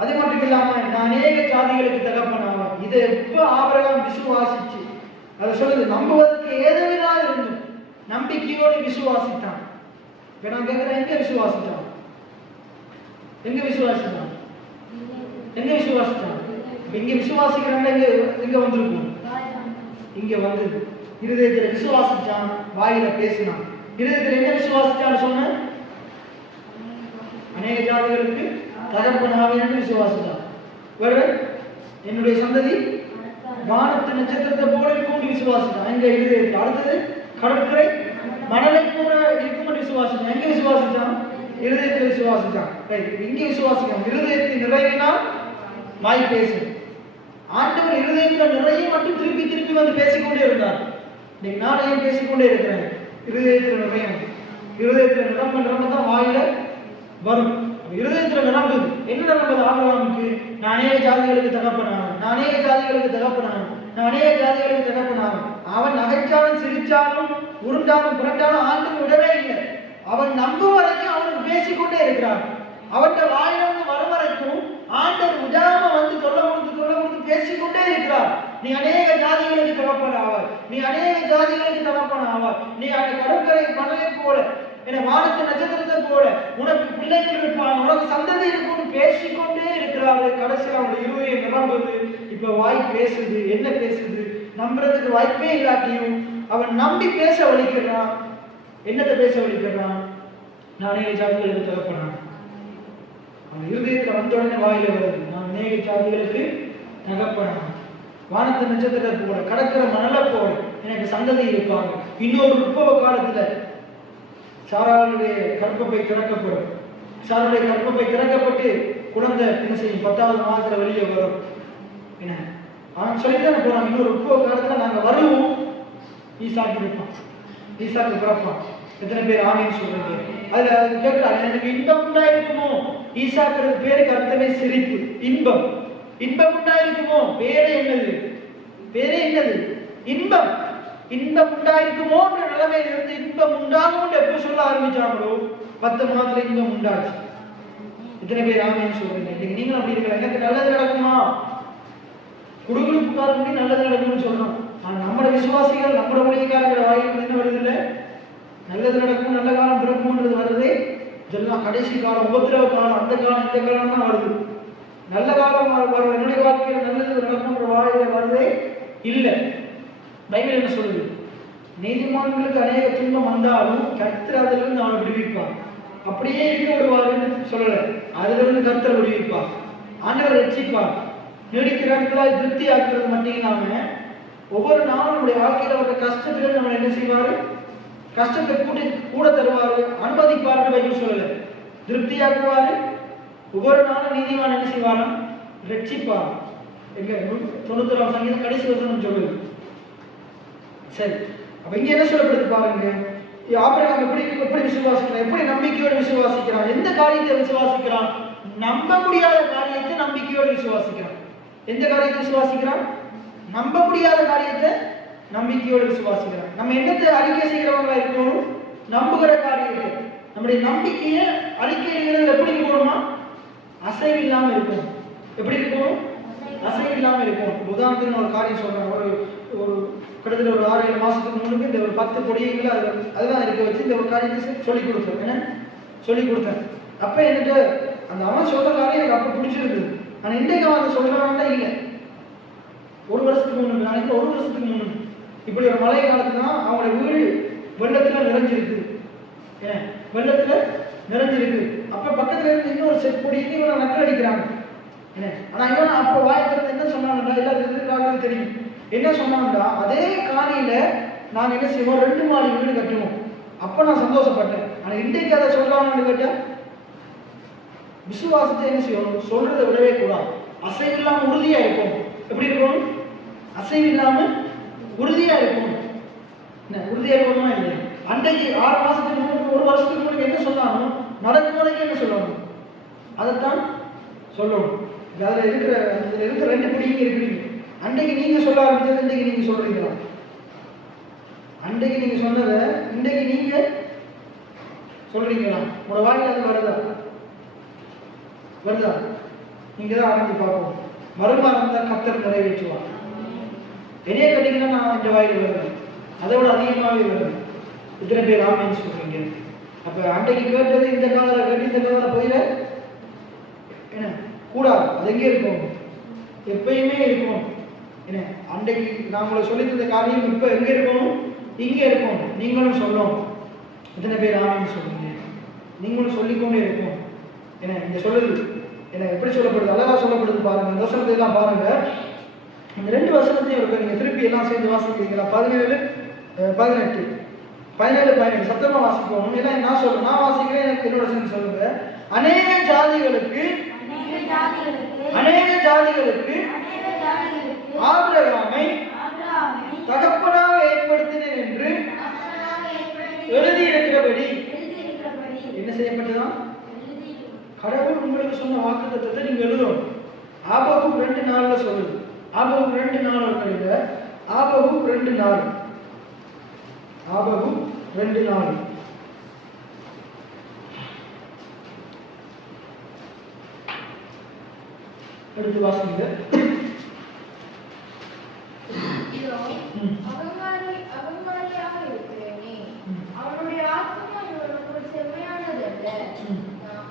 அது மட்டும் இல்லாம நான் அநேக ஜாதிகளுக்கு தகப்பனாகும். இதை எப்ப ஆபிரகாம் விசுவாசிச்சு, அதை சொல்லுது, நம்புவதற்கு ஏதுமில்லாத இருந்தும் நம்பிக்கையோடு விசுவாசித்தான். இப்ப நான் கேட்கிறேன், எங்க விசுவாசித்தான்? எங்க விசுவாசித்தான்? எங்க விசுவாசித்தான்? இங்க விசுவாசிக்கிறாங்க. எங்க வந்திருக்கும்? இங்க வந்து இருதயத்துல விசுவாசிச்சான், வாயில பேசினான். இருதயத்துல என்ன விசுவாசிச்சான்னு சொன்ன? அநேக ஜாதிகளுக்கு தகப்பனாவேன் என்று விசுவாசித்தான். என்னுடைய சந்ததி வானத்து நட்சத்திரத்தை போல இருக்கும் விசுவாசித்தான். எங்க இருதயத்தில். அடுத்தது கடற்கரை மணலை போல இருக்கும் என்று விசுவாசித்தான். எங்க விசுவாசித்தான்? இருதயத்தில் விசுவாசித்தான். இங்க விசுவாசித்தான். இருதயத்தில் நிறைவினால் வாய் பேசு. ஆண்டவர் இருதயத்தில் நிறைய மட்டும் திருப்பி திருப்பி வந்து பேசிக்கொண்டே இருந்தார். இன்னைக்கு நானே பேசிக்கொண்டே இருக்கிறேன். இருதயத்தில் நிறைய, இருதயத்தில் நிரம்ப தான் வாயில வரும். இருதயத்துல நிரம்புது. என்ன நிரம்புது? ஆபிரகாமுக்கு நான் அநேக ஜாதிகளுக்கு தகப்பனாகும், நான் அநேக ஜாதிகளுக்கு தகப்பனாகும், நான் அநேக ஜாதிகளுக்கு தகப்பனாகும். அவன் நகைச்சாலும் சிரிச்சாலும் உருண்டாலும் புரண்டாலும் ஆண்டவர் விடவே இல்லை. அவன் நம்பும் வரைக்கும் அவனுக்கு பேசிக்கொண்டே இருக்கிறான். அவன் வாயிலிருந்து வரும் வரைக்கும் ஆண்டவர் விடாம வந்து சொல்ல கொடுத்து பேசிக்கொண்டே இருக்கிறார். நீ அநேக ஜாதிகளுக்கு தகப்பன் ஆவாய், நீ அநேக ஜாதிகளுக்கு தகப்பன் ஆவாய், நீ அந்த கடற்கரை மணலை போல என வானத்து நட்சத்திரத்தை போல உனக்கு பிள்ளைகள் இருப்பான், உனக்கு சந்ததி இருக்கும்னு பேசிக்கொண்டே இருக்கிறாரு. கடைசியில் அவனுடைய இருவையை நிரம்புது. இப்ப வாய் பேசுது. என்ன பேசுது? நம்புறதுக்கு வாய்ப்பே இல்லாட்டியும் அவன் நம்பி பேச வலிக்கிறான். என்னத்தை பேச வலிக்கிறான்? நான் அநேக ஜாதிகளுக்கு தகப்பனான். அவன் இருதயத்தில் வந்த உடனே வாயில வருது, நான் அநேக ஜாதிகளுக்கு தகப்பனான். வானத்து நட்சத்திரத்தை போல கடற்கரை மணலை போல எனக்கு சந்ததி இருப்பாங்க. இன்னொரு 30 காலத்துல சாராளுடைய கற்பப்பை திறக்கப்படும். சாருடைய கற்பப்பை திறக்கப்பட்டு குழந்தை என்ன செய்யும்? 10வது மாதத்துல வெளியே வரும். என்ன அவன் சொல்லித்தானே போறான், இன்னொரு 30 காலத்துல நாங்க வருவோம். ஈசாக்கு இருப்பான், ஈசாக்கு பிறப்பான். எத்தனை பேர் ஆமேன்னு சொல்றீங்க? அதுல கேட்கிறாங்க, எனக்கு இன்பம் உண்டாயிருக்குமோ? ஈசாக்கு பேருக்கு அர்த்தமே சிரிப்பு, இன்பம். இன்பம் உண்டாயிருக்குமோ? பேரே என்னது? பேரே என்னது? இன்பம். இன்பம் உண்டாயிருக்குமோன்ற நிலைமையில இருந்து இன்பம் உண்டாகும் எப்ப சொல்ல ஆரம்பிச்சாங்களோ 10 மாதத்துல இன்பம் உண்டாச்சு. இத்தனை பேர் ஆமேன்னு சொல்றீங்க. நீங்களும் அப்படி இருக்கலாம். எனக்கு நல்லது நடக்குமா? குடுகுடுப்புக்கார முடி நல்லது நடக்கும்னு சொல்றோம். ஆனா நம்மளோட விசுவாசிகள், நம்மளோட ஊழியக்காரங்களோட வாயிலிருந்து என்ன வருது? இல்லை, நல்லது நடக்கும், நல்ல காலம் பிறக்கும்ன்றது வருது. இதெல்லாம் கடைசி காலம், உபத்திரவ காலம், அந்த காலம் இந்த காலம் தான் வருது. நல்ல காலம் வரும், என்னுடைய வாழ்க்கையில நல்லது நடக்கும்ன்ற வாயில வருதே இல்லை. பைபிள் என்ன சொல்லுது? நீதிமான்களுக்கு அநேக துன்பம் வந்தாலும் கர்த்தர் அதிலிருந்து அவனை விடுவிப்பார். அப்படியே இருக்க விடுவாருன்னு சொல்லல, அதுல இருந்து கர்த்தர் விடுவிப்பார். ஆண்டவர் ரட்சிப்பார். நீடிக்கிறார்களாய் திருப்தி ஆக்குறது மட்டும் இல்லாம ஒவ்வொரு நாளும் நம்முடைய வாழ்க்கையில வர கஷ்டத்துல நம்ம என்ன செய்வாரு? கஷ்டத்தை கூட தருவாரு, அனுமதிப்பாருன்னு பைபிள் சொல்லல. திருப்தியாக்குவாரு. ஒவ்வொரு நாளும் நீதிமான் என்ன செய்வாராம்? ரட்சிப்பார். எங்க 91ஆம் சங்கீதம் கடைசி வசனம் சொல்லுது. சரி, அப்ப இங்க என்ன சொல்லப்படுது பாருங்க. ஆபிரகாம் எப்படி விசுவாசிக்கிறான்? எப்படி நம்பிக்கையோடு விசுவாசிக்கிறான்? எந்த காரியத்தை விசுவாசிக்கிறான்? நம்ப முடியாத காரியத்தை நம்பிக்கையோடு விசுவாசிக்கிறான். எந்த காரியத்தை விசுவாசிக்கிறான்? நம்ப முடியாத காரியத்தை நம்பிக்கையோடு விசுவாசிக்கிறான். நம்ம என்னத்தை அறிக்கை செய்கிறவங்களா இருக்கணும்? நம்புகிற காரியத்தை. நம்முடைய நம்பிக்கையை அறிக்கைகள் எப்படி இருக்கணுமா? அசைவு இல்லாம இருக்கணும். எப்படி இருக்கணும்? அசைவு இல்லாம இருக்கணும். உதாரணத்துக்கு ஒரு காரியம் சொல்றேன். ஒரு கிட்டத்தட்ட ஒரு 6-7 மாசத்துக்கு முன்னுக்கு இந்த ஒரு 10 பொடியங்களை அதெல்லாம் இருக்க வச்சு இந்த ஒரு காரியத்தை சொல்லிக் கொடுத்தேன். என்ன சொல்லிக் கொடுத்தேன்? அப்ப என்கிட்ட அந்த அவன் சொல்ற காரியம் எனக்கு அப்ப பிடிச்சிருக்குது. ஆனா இன்றைக்கு அவன் அதை சொல்றான்னா இல்லை. 1 வருஷத்துக்கு முன்னுக்கு, நான் 1 வருஷத்துக்கு முன்னுக்கு இப்படி ஒரு மழை காலத்துல அவங்களுடைய வீடு வெள்ளத்துல நிறைஞ்சிருக்கு. ஏன் வெள்ளத்துல நிறைஞ்சிருக்கு? அப்ப பக்கத்துல இருந்து இன்னொரு செட் பொடிக்கு இவனை நக்கல் அடிக்கிறாங்க. என்ன ஆனா இவன் அப்ப வாயத்திலிருந்து என்ன சொன்னாங்கடா, எல்லாரும் எதிர்காலம் தெரியும். என்ன சொன்னாங்கடா, அதே காணியில நாங்க என்ன செய்வோம்? 2 மாடி வீடு கட்டுவோம். அப்ப நான் சந்தோஷப்பட்டேன். ஆனா இன்றைக்கு அதை சொல்றாங்கன்னு கேட்டா, விசுவாசத்தை என்ன செய்யணும்? சொல்றதை விடவே கூடாது. அசைவு இல்லாம உறுதியா இருக்கும். எப்படி இருக்கணும்? அசைவு இல்லாம உறுதியா இருக்கணும். என்ன உறுதியா இருக்கணுமா இல்லையா? அன்றைக்கு 6 மாசத்துக்கு முன்னாடி, 1 வருஷத்துக்கு முன்னாடி என்ன சொன்னாலும் நடக்கும் வரைக்கும் என்ன சொல்லணும்? அதைத்தான் சொல்லணும். அதுல இருக்கிற 2 பிடிங்க இருக்கிறீங்க. அன்றைக்கு நீங்க சொல்ல ஆரம்பிச்சது இன்றைக்கு நீங்க சொல்றீங்களா? அன்றைக்கு நீங்க சொன்னதை இன்றைக்கு நீங்க சொல்றீங்களா? உங்களோட வாயில அது வருதா? நீங்க தான் ஆரம்பிச்சு பார்ப்போம். மறுமாறம் தான் கர்த்தர் நிறைவேற்றுவார். என்னைய கேட்டீங்கன்னா நான் இந்த வாயில வருவேன், அதை விட அதிகமாகவே வருவேன். இத்தனை பேர் ஆமேன்னு சொல்றீங்க. அப்ப அன்றைக்கு கேட்டது இந்த காலத்தில் கேட்டு இந்த காலத்தில் போயில என்ன கூடாது. அது எங்கே இருக்கும்? எப்பயுமே இருக்கும். என்ன அன்றைக்கு நான் உங்களை சொல்லி தந்த காரியம் இப்ப எங்க இருக்கணும்? இங்கே இருக்கும். நீங்களும் சொல்லணும். இத்தனை பேர் ஆமேன்னு சொல்றீங்க. நீங்களும் சொல்லிக்கொண்டே இருக்கும். என்ன இங்க சொல்லுது என்ன எப்படி சொல்லப்படுது? அழகா சொல்லப்படுது பாருங்க. இந்த வசனத்தை எல்லாம் பாருங்க. இந்த 2 வசனத்தையும் இருக்கு. நீங்க திருப்பி எல்லாம் சேர்ந்து வாசிக்கிறீங்களா? 17, 18, 17, 18 சத்தமா வாசிப்போம். ஏன்னா நான் சொல்றேன், நான் வாசிக்கிறேன், எனக்கு என்னோட சேர்ந்து சொல்லுங்க. அநேக ஜாதிகளுக்கு ஆபிரகாமை தகப்பனாக ஏற்படுத்தினேன் என்று எழுதியிருக்கிறபடி என்ன செய்யப்பட்டதான்? கடவுள் உங்களுக்கு சொன்ன வாக்குத்தத்தத்தை நீங்க எழுதணும். ஆபகுக் 2:4 சொல்லுது. ஆபகுக் 2:4 ஆபகுக் 2:4 ஆபகுக் 2:4 எடுத்து வாசிங்க.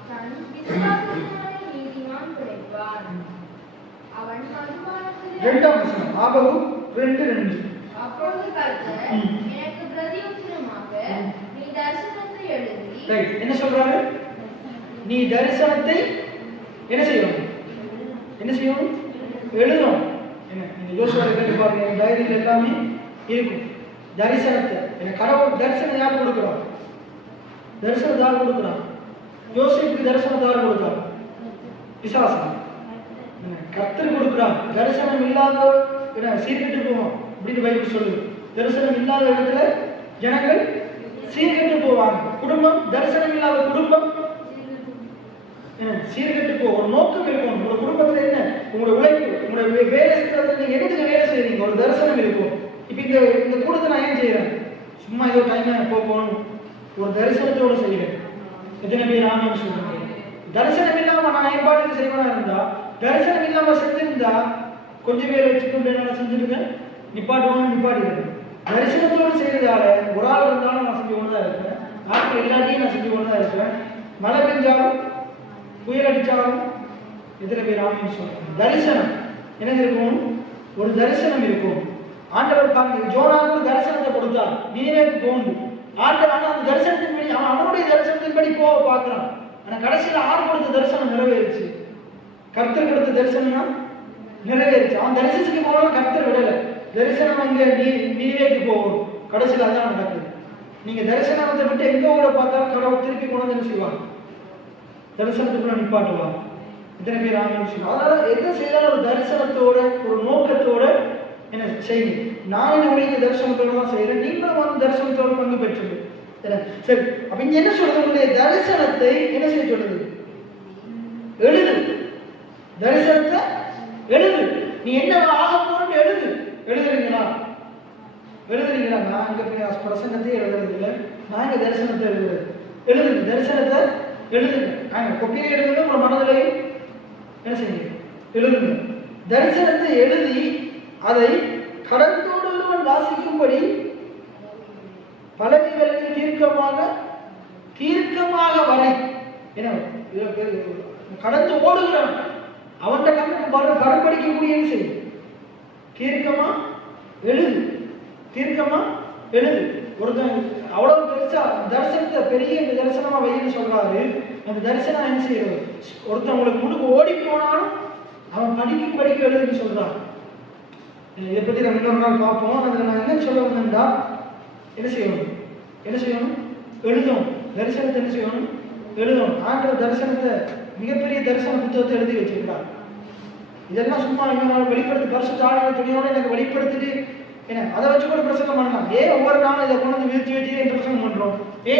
தன் விசுவாசத்தினாலே நீதிமான் பிழைப்பான். அவன் இரண்டாம் வசனம் ஆபகு 2:2. அப்பொழுது கர்த்தர் எனக்கு பிரதியுத்தரமாக, நீ தரிசனத்தை எழுதி. என்ன சொல்றாரு? நீ தரிசனத்தை என்ன செய்யணும்? என்ன செய்யணும்? எழுதணும். என்ன நீங்க யோசிச்சு கேட்டு பாருங்க, டைரியில் எல்லாமே இருக்கும். தரிசனத்தை எனக்கு கடவுள் தரிசனம் யார் கொடுக்குறான்? தரிசனம் யார் கொடுக்குறான்? யோசிப்புக்கு தரிசனத்தை யார் கொடுக்குறான்? பிசாசம். கர்த்தர் கொடுக்குறான். தரிசனம் இல்லாத சீர்கெட்டு போவோம் அப்படின்னு பைபிள் சொல்லுது. தரிசனம் இல்லாத இடத்துல ஜனங்கள் சீர்கெட்டு போவாங்க. குடும்பம் தரிசனம் இல்லாத குடும்பம் சீர்கெட்டு போகும். ஒரு நோக்கம் இருக்கும். உங்களோட குடும்பத்துல என்ன? உங்களோட உழைப்பு, உங்களோட வேலை செய்யறது. நீங்க என்னத்துக்கு வேலை செய்யறீங்க? ஒரு தரிசனம் இருக்கும். இப்ப இந்த கூடத்தை நான் ஏன் செய்யறேன்? சும்மா ஏதோ டைம் போகணும். ஒரு தரிசனத்தோடு செய்யறேன். எத்தனை பேர் ஆமான்னு சொல்லுங்க? தரிசனம் இல்லாம நான் என் பாட்டுக்கு செய்வனா இருந்தா, தரிசனம் இல்லாம செஞ்சிருந்தா கொஞ்சம் பேர் வச்சுக்கொண்டு என்ன செஞ்சிருக்கேன்? நிப்பாட்டிடுறேன். தரிசனத்தோடு செய்யறதால ஒரு ஆள் இருந்தாலும் நான் செஞ்சு கொண்டுதான் இருப்பேன். ஆட்கள் எல்லாத்தையும் நான் செஞ்சு கொண்டுதான் இருப்பேன். மழை பெஞ்சாலும் புயல் அடிச்சாலும் எத்தனை பேர் ஆமின்னு சொல்றாங்க? தரிசனம் என்ன இருக்கும்? ஒரு தரிசனம் இருக்கும். ஆண்டவர் பாருங்க, ஜோனாவுக்கு ஒரு தரிசனத்தை கொடுத்தார். நீனேவுக்கு போகணும். ஆண்டவர் அந்த தரிசனத்தின்படி அவனுடைய தரிசனத்தின்படி போக பார்க்கிறான். ஆனா கடைசியில் ஆறு கொடுத்த தரிசனம் நிறைவேறிச்சு. கர்த்தர் கொடுத்த தரிசனம் தான் நிறைவேறிச்சு. அவன் தரிசனத்துக்கு போகணும், கர்த்தர் விடல. தரிசனம் அங்க நீனேவுக்கு போகணும். கடைசியில் அதான் நடக்குது. நீங்க தரிசனத்தை விட்டு எங்க கூட பார்த்தாலும் கடவுள் திருப்பி கொண்டு வந்து என்ன செய்வாங்க? தரிசனத்துக்குள்ள நிப்பாட்டுவாங்க. இத்தனை பேர் ஆமின்னு சொல்லுவாங்க. அதனால எதை செய்தாலும் ஒரு தரிசனத்தோட, ஒரு நோக்கத்தோட என்ன செய்யுங்க. நான் என்னுடைய தரிசனத்தோட தான் செய்யறேன். நீங்களும் வந்து தரிசனத்தோட பங்கு பெற்றது. சரி, அப்ப இங்க என்ன சொல்றது? உங்களுடைய தரிசனத்தை என்ன செய்ய சொல்றது? எழுது. தரிசனத்தை எழுது. நீ என்ன ஆக போறன்னு எழுது. எழுதுறீங்களா? நான் இங்க பிரசங்கத்தையே எழுதுறது இல்லை. நான் இங்க தரிசனத்தை எழுதுங்க. தரிசனத்தை எழுதுங்க. நாங்க கொப்பியை எழுதுங்க. உங்க மனதிலையும் என்ன செய்யுங்க? எழுதுங்க. தரிசனத்தை எழுதி அதை கடந்தோடு ஒருவன் வாசிக்கும்படி பலகைகளில் தீர்க்கமாக வரை. என்ன கடந்து ஓடுகிறான். அவன்கிட்ட கண்ணுக்கு படம் படிக்கக்கூடிய செய்யும். தீர்க்கமா எழுது. ஒருத்தன் அவ்வளவு பெருசா தரிசனத்தை பெரிய தரிசனமா வைன்னு சொல்றாரு. அந்த தரிசனம் என்ன செய்யறது? ஒருத்தன் உங்களுக்கு முழுக்க ஓடி போனாலும் அவன் படிக்க எழுதுன்னு சொல்றான். இதை பத்தி நம்ம இன்னொரு நாள் பார்ப்போம். அதுல நான் என்ன சொல்ல வந்தேன்டா, என்ன செய்யணும்? எழுதணும். தரிசனத்தை என்ன செய்யணும்? எழுதணும். ஆண்டவர் தரிசனத்தை மிகப்பெரிய தரிசன புத்தகத்தை எழுதி வச்சிருக்கிறார். இதெல்லாம் சும்மா இன்னொரு நாள் வெளிப்படுத்தி பரிசுத்த ஆவியானவர் துணையோட எனக்கு வெளிப்படுத்திட்டு என்ன அதை வச்சு கூட பிரசங்கம் பண்ணலாம். ஒவ்வொரு நாளும் இதை கொண்டு வந்து விரிச்சு வச்சு பிரசங்கம் பண்றோம்.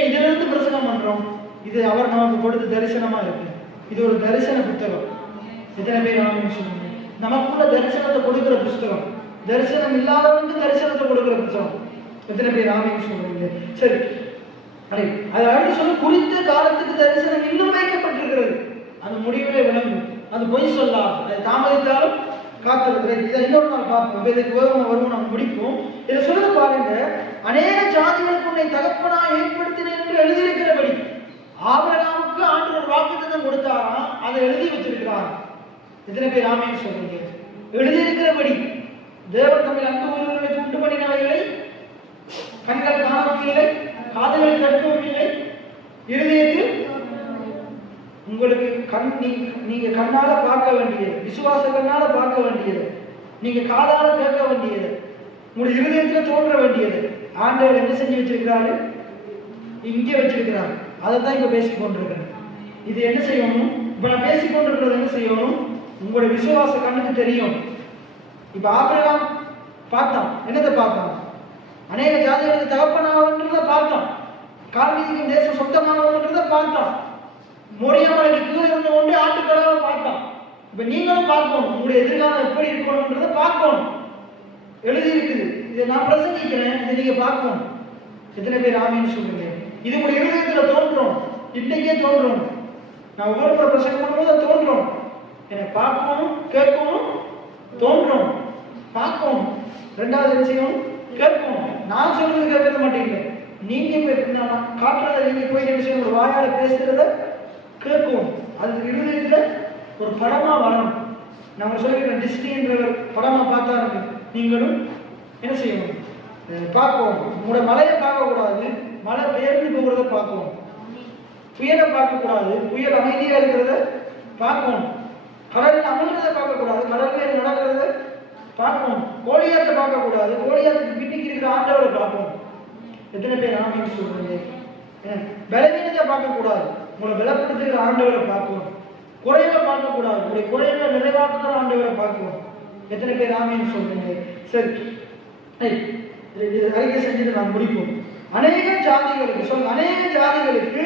இதுல இருந்து பிரசங்கம் பண்றோம். இது அவர் நமக்கு கொடுத்த தரிசனமா இருக்கு. இது ஒரு தரிசன புத்தகம். எத்தனை பேர் ஆமின்னு சொல்லுங்க? நமக்குள்ள தரிசனத்தை கொடுக்கிற புத்தகம். தரிசனம் இல்லாதவனுக்கு தரிசனத்தை கொடுக்கிற புத்தகம். எத்தனை பேர் ஆமின்னு சொல்றீங்க? சரி, அது அடுத்து சொல்ல குறித்த காலத்துக்கு தரிசனம் இன்னும் வைக்கப்பட்டிருக்கிறது. அது முடிவிலே விளங்கும். அது பொய் சொல்லாது. அது தாமதித்தாலும் காத்திருக்கிறது. இதை இன்னொரு நாள் பார்ப்போம். இதுக்கு வருவோம், நம்ம முடிப்போம். இதை சொல்ல பாருங்க, அநேக ஜாதிகளுக்கு உன்னை தகப்பனா ஏற்படுத்தினேன் என்று எழுதியிருக்கிறபடி ஆபிரகாமுக்கு ஆண்டவர் ஒரு வாக்குத்தத்தம் கொடுத்தாராம். அதை எழுதி வச்சிருக்கிறார். எத்தனை பேர் ஆமென் சொல்றீங்க? எழுதியிருக்கிறபடி தேவன் தம்மை அன்பு கூறுகிறவர்களுக்கு உண்டு பண்ணினவைகளை கண்கள் காணவில்லை, காதுகள் கேட்கவில்லை, இருதயத்தில் உங்களுக்கு நீங்க கண்ணால பார்க்க வேண்டியது, விசுவாச கண்ணால பார்க்க வேண்டியது, நீங்க காதால கேட்க வேண்டியது, உங்களுடைய இருதயத்துல தோன்ற வேண்டியது ஆண்டவர் என்ன செஞ்சு வச்சிருக்கிறாரு? இங்கே வச்சிருக்கிறார். அதை தான் இப்ப பேசிக் கொண்டிருக்கிறேன். இது என்ன செய்யணும்? இப்ப நான் பேசிக் கொண்டிருக்கிறது என்ன செய்யணும்? உங்களுடைய விசுவாச கண்ணுக்கு தெரியும். இப்ப ஆபிரகாம் பார்த்தான். என்னதை பார்த்தான்? அநேக ஜாதிகளுக்கு தகப்பனாவன்றத பார்த்தான். கால்நீதிக்கும் தேசம் சொந்தமானவன்றத பார்த்தான். மோரியாமலைக்கு கீழே இருந்த கொண்டு ஆட்டுக்கடாவை பார்த்தான். இப்ப நீங்களும் பார்க்கணும். உங்களுடைய எதிர்காலம் எப்படி இருக்கணும்ன்றத பார்க்கணும். எழுதி இருக்குது. இதை நான் பிரசங்கிக்கிறேன். இதை நீங்க பார்க்கணும். எத்தனை பேர் ஆமீன்னு சொல்லுங்க? இது உங்களுடைய இருதயத்துல தோன்றும். இன்னைக்கே தோன்றும். நான் ஒவ்வொரு முறை பிரசங்கம் பண்ணும்போது தோன்றும். என்னை பார்க்கணும், கேட்கணும், தோன்றும், பார்க்கணும். ரெண்டாவது விஷயம் கேட்கணும். நான் சொல்றது கேட்கறது மாட்டீங்க. நீங்க காட்டுறத நீங்க போய் என்ன செய்யணும்? ஒரு வாயால பேசுறத கேட்கும். அதுக்கு இருதயத்துல ஒரு படமா வரணும். நாங்கள் சொல்லிக்கிறோம், டிஸ்னின்றவர் படமா பார்த்தாருங்க. நீங்களும் என்ன செய்யணும்? பார்ப்போம். உங்களோட மலையை பார்க்கக்கூடாது, மழை பெயர்ந்து போகிறத பார்க்கணும். புயலை பார்க்கக்கூடாது, புயல் அமைதியாக இருக்கிறத பார்க்கணும். கடலில் அமர்கிறத பார்க்கக்கூடாது, கடலில் நடக்கிறத பார்க்கணும். கோழியாத்தை பார்க்கக்கூடாது, கோழியாத்துக்கு பின்னிக்கு இருக்கிற ஆண்டவரை பார்க்கணும். எத்தனை பேர் ஆமீன் சொல்றீங்க? பலவீனத்தை பார்க்கக்கூடாது, உங்களை பலப்படுத்துகிற ஆண்டவரை பார்க்கணும். குறைவை பார்க்கக்கூடாது, உங்களுடைய குறைவை நிறைவாக்குகிற ஆண்டவரை பார்க்கணும். எத்தனை பேர் ஆமீன் சொல்றீங்க? சரி, அறிக்கை செஞ்சுட்டு நான் முடிப்போம். அநேக ஜாதிகளுக்கு சொல்லுங்க, அநேக ஜாதிகளுக்கு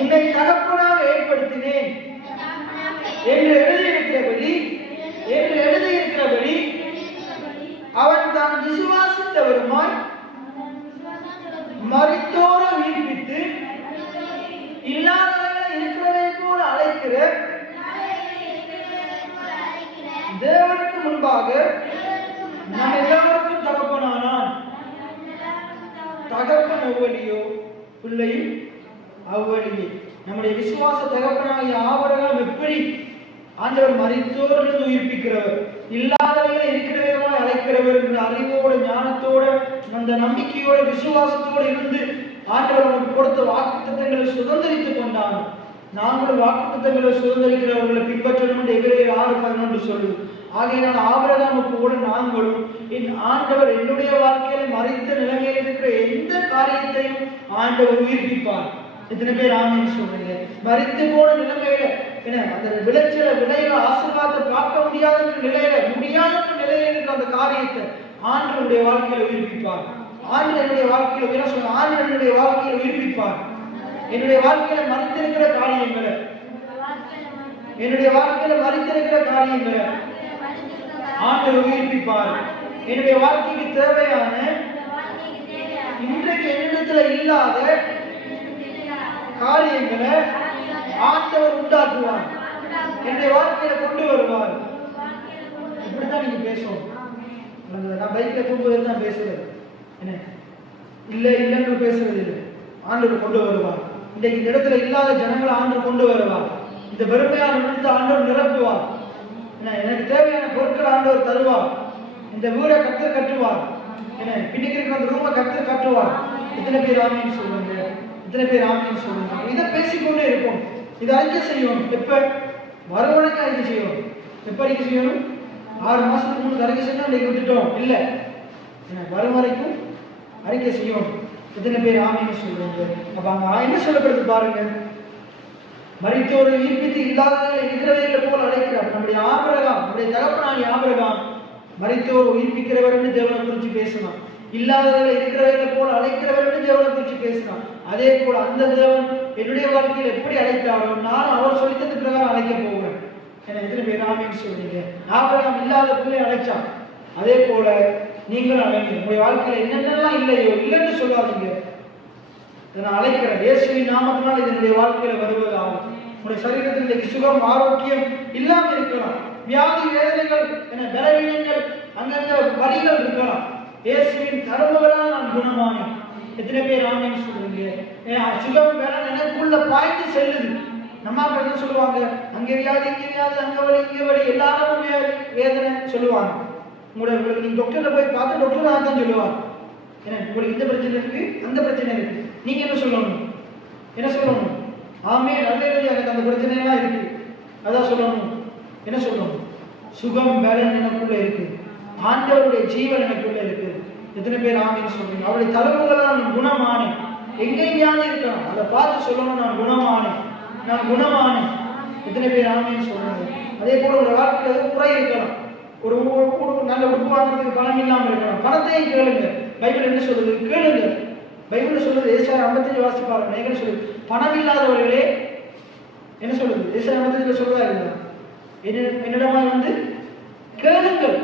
உன்னை தகப்பனாக ஏற்படுத்தினேன் என்று எழுதியிருக்கிறபடி அவன் தான் விசுவாசித்தவருமாய் மரித்தோரை உயிர்ப்பித்து இல்லாதவர்களை இருக்கிறதை போல அழைக்கிற தேவனுக்கு முன்பாக நம் எல்லாருக்கும் தகப்பனானான். தகப்பன் அவ்வழியோ பிள்ளையும் அவ்வழியே. நம்முடைய விசுவாச தகப்பனாகிய ஆபிரகாம் எப்படி ஆண்டவர் மரித்தோரிலிருந்து உயிர்ப்பிக்கிறவர், இல்லாதவர்களை இருக்கிறவர்களாய் அழைக்கிறவர் என்ற அறிவோடு ஞானத்தோடு அந்த நம்பிக்கையோடு விசுவாசத்தோடு இருந்து ஆண்டவர் நமக்கு கொடுத்த வாக்குத்தத்தங்களை சுதந்திரித்துக் கொண்டான். நாங்களும் வாக்குத்தத்தங்களை சுதந்திரிக்கிறவர்களை பின்பற்றணும் என்று எபிரேயர் 6:11 சொல்லுது. ஆகையினால் ஆபிரகாமுக்கு கூட நாங்களும் என் ஆண்டவர் என்னுடைய வாழ்க்கையில மறைத்த நிலைமையில் இருக்கிற எந்த காரியத்தையும் ஆண்டவர் உயிர்ப்பிப்பார். எத்தனை பேர் ஆமீன் சொல்றீங்க? மறித்து போன நிலைமையில அந்த விளையில ஆசீர்வாதத்தை பார்க்க முடியாத நிலையில இருக்கிற அந்த காரியத்தை ஆண்டவருடைய வாழ்க்கையில உயிர்ப்பிப்பார். ஆண்டு என்னுடைய வாழ்க்கையில என்ன சொல்ல, ஆண்டு என்னுடைய வாழ்க்கையில உயிர்ப்பிப்பார். என்னுடைய வாழ்க்கையில மறித்திருக்கிற காரியங்களை ஆண்டவர் உயிர்ப்பிப்பார். என்னுடைய வாழ்க்கைக்கு தேவையான இன்றைக்கு என்னிடத்துல இல்லாத காரியங்களை ஆண்டவர் உண்டாக்குவார், என்னுடைய வாழ்க்கையில கொண்டு வருவார். இப்படித்தான் நீங்க பேசணும். நான் பைக்ல போகும்போது தான் பேசுறது, என்ன இல்லைன்னு பேசுறது இல்லை. ஆண்டவர் கொண்டு வருவார். இன்றைக்கு இந்த இடத்துல இல்லாத ஜனங்களை ஆண்டவர் கொண்டு வருவார். இந்த வெறுமையான இடத்தை ஆண்டவர் நிரப்புவார். எனக்கு தேவையான பொருட்களை ஆண்டவர் தருவார். இந்த வீடை கர்த்தர் கட்டுவார். பின்னிக்கு இருக்கிற அந்த ரூமை கர்த்தர் கட்டுவார். இத்தனை பேர் ஆமீன் சொல்லுங்க, இத்தனை பேர் ஆமீன் சொல்லுங்க. இதை பேசிக்கொண்டே இருக்கும். இதை அறிக்கை செய்யணும். எப்ப வருவனைக்கு அறிக்கை செய்யணும். எப்ப அறிக்கை செய்யணும்? 6 மாசத்துக்கு முன்னாடி அறிக்கை செய்யணும். இன்னைக்கு விட்டுட்டோம் இல்லை, வரும் வரைக்கும் அறிக்கை செய்யணும். எத்தனை பேர் ஆமீன் சொல்லுங்க. அப்ப அங்க என்ன சொல்லப்படுது பாருங்க, மரித்தோரை உயிர்ப்பித்து இல்லாதவர்களை இருக்கிறவர்களை போல் அழைக்கிறார். நம்முடைய ஆபிரகாம், நம்முடைய தகப்பனாகிய ஆபிரகாம் மரித்தோரை உயிர்ப்பிக்கிறவர் என்று தேவனை குறித்து பேசலாம். இல்லாதவர்களை இருக்கிறவர்களை போல் அழைக்கிறவர் என்று தேவனை குறித்து பேசலாம். அதே போல அந்த தேவன் என்னுடைய வாழ்க்கையில் எப்படி அழைத்தாரோ நான் அவர் சொல்லித்தது பிரகாரம் அழைக்க போகிறேன். எத்தனை பேர் ஆமீன் சொல்றீங்க? ஆபிரகாம் இல்லாத பிள்ளை அழைச்சான். அதே போல நீங்களும் அழைங்க. உங்களுடைய வாழ்க்கையில் என்னென்னலாம் இல்லையோ இல்லைன்னு சொல்லாதீங்க. நான் அழைக்கிறேன். இயேசுவின் நாமத்தினால் இது என்னுடைய வாழ்க்கையில வருவதாகும். உங்களுடைய சரீரத்தில் இன்னைக்கு சுகம் ஆரோக்கியம் இல்லாம இருக்கலாம், வியாதி வேதனைகள் பலவீனங்கள் அங்கங்க வலிகள் இருக்கலாம். இயேசுவின் தருமங்களால் நான் குணமானேன். எத்தனை பேர் ஆமீன் சொல்றீங்க? சுகம் வேலை எனக்குள்ள பாய்ந்து செல்லுது. நம்ம என்ன சொல்லுவாங்க, அங்க வியாதி இங்க வியாதி, அங்க வலி இங்க வலி, எல்லாரும் வேதனை சொல்லுவாங்க. உங்களோட நீங்க டாக்டர்ல போய் பார்த்து டாக்டர் தான் சொல்லுவாங்க, உங்களுக்கு இந்த பிரச்சனை இருக்கு அந்த பிரச்சனை இருக்கு. நீங்க என்ன சொல்லணும்? என்ன சொல்லணும்? ஆமே நல்ல எனக்கு அந்த பிரச்சனை எல்லாம் இருக்கு அதான் சொல்லணும். என்ன சொல்லணும்? சுகம் பலன் எனக்குள்ள இருக்கு, ஆண்டவருடைய ஜீவன் எனக்குள்ள இருக்கு. எத்தனை பேர் ஆமீன் சொல்றீங்க? அவருடைய தழும்புகளால் நான் குணமானேன். எங்கேயாவது இருக்கலாம், அதை பார்த்து சொல்லணும், நான் குணமானேன், நான் குணமானேன். எத்தனை பேர் ஆமீன் சொல்றாங்க? அதே போல ஒரு வாழ்க்கையில குறை இருக்கலாம். ஒரு நல்ல உடுப்பு வாங்குறதுக்கு பணம் இல்லாமல் இருக்கலாம், பணத்தையும் கேளுங்க. பைபிள் என்ன சொல்லுது? கேளுங்க. பைபிள் சொல்லுது, ஏசாயா 55 வாசி பாருங்க. என்ன சொல்லுது? பணம் இல்லாதவர்களே என்ன சொல்லுது? ஏசாயா 55 சொல்றதா இல்லையா? என்னிடமா வந்து கேளுங்கள்.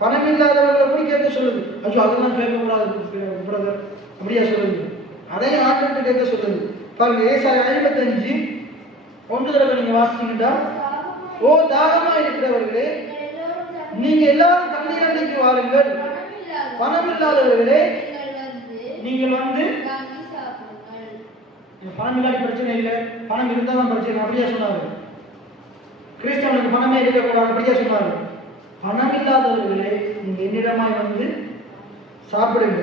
பணம் இல்லாதவர்களை கூட கேட்க சொல்லுது. ஐயோ அதெல்லாம் கேட்கக்கூடாது பிரதர் அப்படியா சொல்லுது? அதையும் ஆட்கள் கேட்க சொல்லுது. பாருங்க, ஏசாயா 55:1 நீங்க வாசிச்சீங்கன்னா, ஓ தாகமா இருக்கிறவர்களே நீங்க எல்லாரும் தண்ணீர் அண்டைக்கு வாருங்கள், பணம் இல்லாதவர்களே நீங்கள் வந்து பணம் இல்லாத பிரச்சனை இல்லை, பணம் இருந்தால் தான் பிரச்சனை அப்படியே சொன்னாரு. கிறிஸ்தவனுக்கு பணமே இருக்கக்கூடாது அப்படியே சொன்னாரு. பணம் இல்லாதவர்களே நீங்க என்னிடமாய் வந்து சாப்பிடுங்க,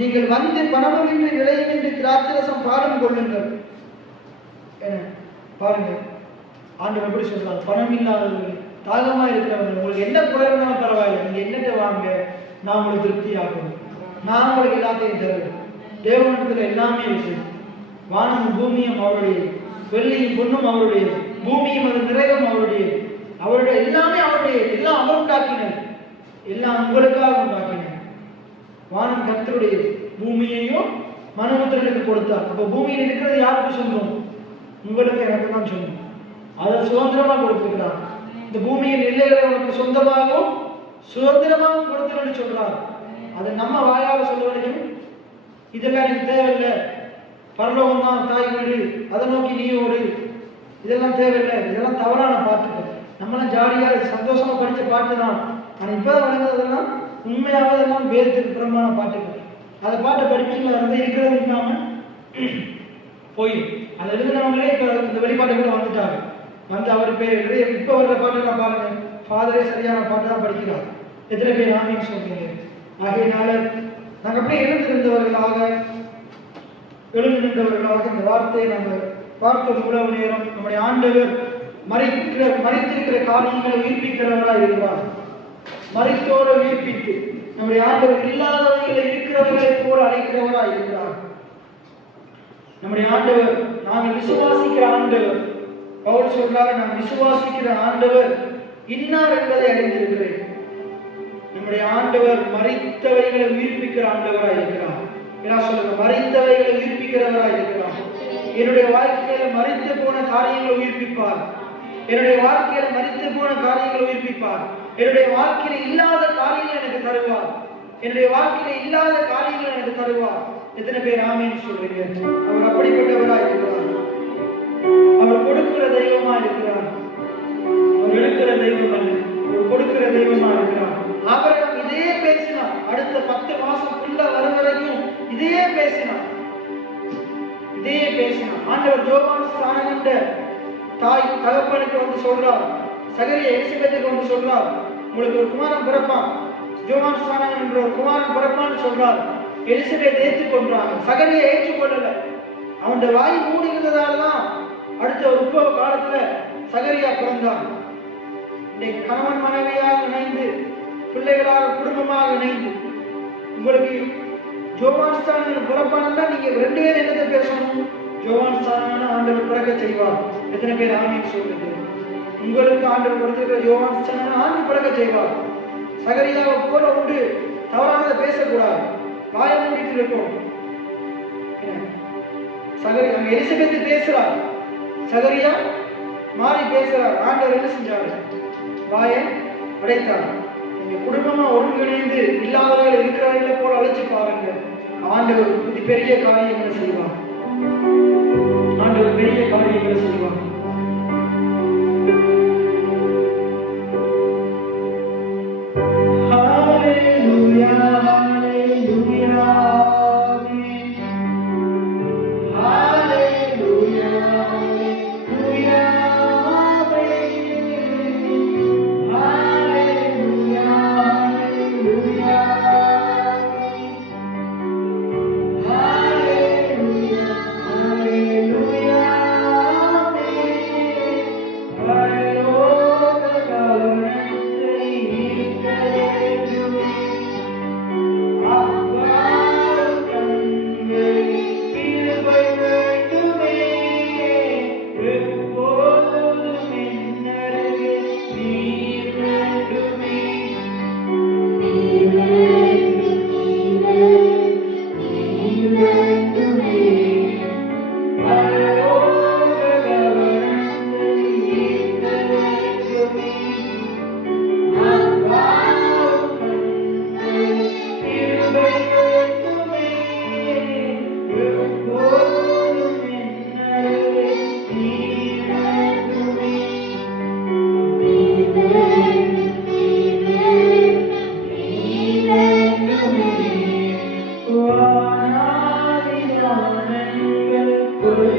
நீங்கள் வந்து பணமின்றி விளைவின்றி திராட்சரசம் பாடம் கொள்ளுங்கள். பாருங்க ஆண்டவர் எப்படி சொல்றாரு, பணம் இல்லாதவர்கள் தாகமா இருக்கிறவங்க உங்களுக்கு என்ன குறை இருந்தாலும் பரவாயில்லை, நீங்க என்னட்ட வாங்க, நான் உங்களுக்கு திருப்தி ஆகும், நான் உங்களுக்கு எல்லாத்தையும் தருவேன். தேவனத்துல எல்லாமே இருக்கு. வானம் பூமியும் அவருடைய, வெள்ளியும் பொண்ணும் அவருடைய, பூமியும் அது நிறைவும் அவருடைய, அவருடைய எல்லாமே அவருடைய, எல்லாம் அவர் உண்டாக்கினர், எல்லாம் உங்களுக்காக உண்டாக்கினர். வானம் கர்த்தருடைய, பூமியையும் மனுபுத்திரனுக்கு கொடுத்தார். அப்ப பூமியில் இருக்கிறது யாருக்கு சொந்தம்? உங்களுக்கு எனக்கு தான் சொந்தம். அதை சுதந்திரமா கொடுத்துக்கிறார். இந்த பூமியின் எல்லைகளை உனக்கு சொந்தமாகவும் சுதந்திரமாகவும் கொடுத்துன்னு சொல்றார். அதை நம்ம வாயால சொல்ல வேண்டும், இதெல்லாம் எனக்கு தேவையில்லை, பரலோகம் தான் தாய் வீடு, அதை நோக்கி நீ ஓடு, இதெல்லாம் தேவையில்லை, இதெல்லாம் தவறான பாட்டுகள். நம்மளாம் ஜாலியா சந்தோஷமா படிச்ச பாட்டு தான். ஆனால் இப்போதான் வழங்குறதெல்லாம் உண்மையாவதெல்லாம் வேதத்துக்கு புறம்பான பாட்டுகள். அந்த பாட்டை படிப்பீங்களா இருந்தால் இருக்கிறது இல்லாம போயிடும். அதை எழுதினவங்களே இப்போ இந்த வெளிப்பாட்டுக்குள்ள வந்துட்டாங்க. வந்து அவர் பேர் இப்போ வர்ற பாட்டுலாம் பாருங்க, ஃபாதரே சரியான பாட்டு தான் படிக்கிறார். எத்தனை பேர் ஆமீன் சொல்றீங்க? ஆகையினால நாங்கள் அப்படியே எழுந்து நின்றவர்களாக இந்த வார்த்தையை நாங்கள் பார்த்தோம். இவ்வளவு நேரம் நம்முடைய ஆண்டவர் மறித்திருக்கிற காரியங்களை உயிர்ப்பிக்கிறவராக இருக்கிறார். மறித்தோரை உயிர்ப்பித்து நம்முடைய ஆண்டவர் இல்லாதவர்களை இருக்கிறவர்களை போல அழைக்கிறவராக இருக்கிறார். நம்முடைய ஆண்டவர், நாங்கள் விசுவாசிக்கிற ஆண்டவர், பவுல் சொல்றாரு, நான் விசுவாசிக்கிற ஆண்டவர் இன்னார் என்பதை அறிந்திருக்கிறேன். நம்முடைய ஆண்டவர் மரித்தவைகளை உயிர்ப்பிக்கிற ஆண்டவராக இருக்கிறார். என்ன சொல்லுங்க, மரித்தவைகளை உயிர்ப்பிக்கிறவராக இருக்கிறார். என்னுடைய வாழ்க்கையில மரித்து போன காரியங்களை உயிர்ப்பிப்பார். என்னுடைய வாழ்க்கையில மரித்து போன காரியங்களை உயிர்ப்பிப்பார். என்னுடைய வாழ்க்கையில இல்லாத காரியங்களை எனக்கு தருவார். என்னுடைய வாழ்க்கையில இல்லாத காரியங்களை எனக்கு தருவார். எத்தனை பேர் ஆமீன் சொல்றீங்க? அவர் அப்படிப்பட்டவராக இருக்கிறார். அவர் கொடுக்கிற தெய்வமா இருக்கிறார். அவர் எடுக்கிற தெய்வம் அல்ல, அவர் கொடுக்கிற தெய்வமா இருக்கிறார். ஆபிரகாம் இதே பேசினார். அடுத்த 10 மாசத்துக்குள்ள வரும் வரைக்கும் இதே பேசினார். ஆண்டவர் யோவான் ஸ்நானகண்ட தாய் தகப்பனுக்கு வந்து சொல்றார், சகரியா எலிசபெத்துக்கு வந்து சொல்றார், உங்களுக்கு ஒரு குமாரன் பிறப்பான், யோவான் ஸ்நானகன் என்ற ஒரு குமாரன் பிறப்பான்னு சொல்றார். எலிசபெத் ஏற்றுக்கொண்டாங்க, சகரியா ஏற்றுக்கொள்ளல. அவனுடைய வாய் மூடி இருந்ததால்தான் அடுத்த ஒரு உப்பவ காலத்துல சகரியா பிறந்தான். இன்னைக்கு கணவன் மனைவியாக இணைந்து, பிள்ளைகளாக குடும்பமாக இணைந்து, உங்களுக்கு ஜோவான் ஸ்நானகன் பிறப்பானா நீங்க 2 பேரும் என்னத்தை பேசணும்? ஜோவான் ஸ்நானகன் ஆண்டவர் பிறக்க செய்வார். எத்தனை பேர் ஆமீன் சொல்லுங்க? உங்களுக்கு ஆண்டவர் கொடுத்திருக்கிற யோவான் ஸ்நானகன் ஆண்டவர் பிறக்க செய்வார். சகரியாவை போல உண்டு தவறானதை பேசக்கூடாது, வாயை மூடிட்டு இருக்கும். எலிசபெத் பேசுறார், சகரியா மாறி பேசுறார். ஆண்டவர் என்ன செஞ்சாரு? வாயை அடைத்தார். நீங்க குடும்பமா ஒருங்கிணைந்து இல்லாதவர்கள் இருக்கிறவர்களை போல அழைச்சு பாருங்க. ஆண்டவர் இது பெரிய காரியங்களை செய்வார். ஆண்டவர் பெரிய காரியங்களை செய்வார். Good.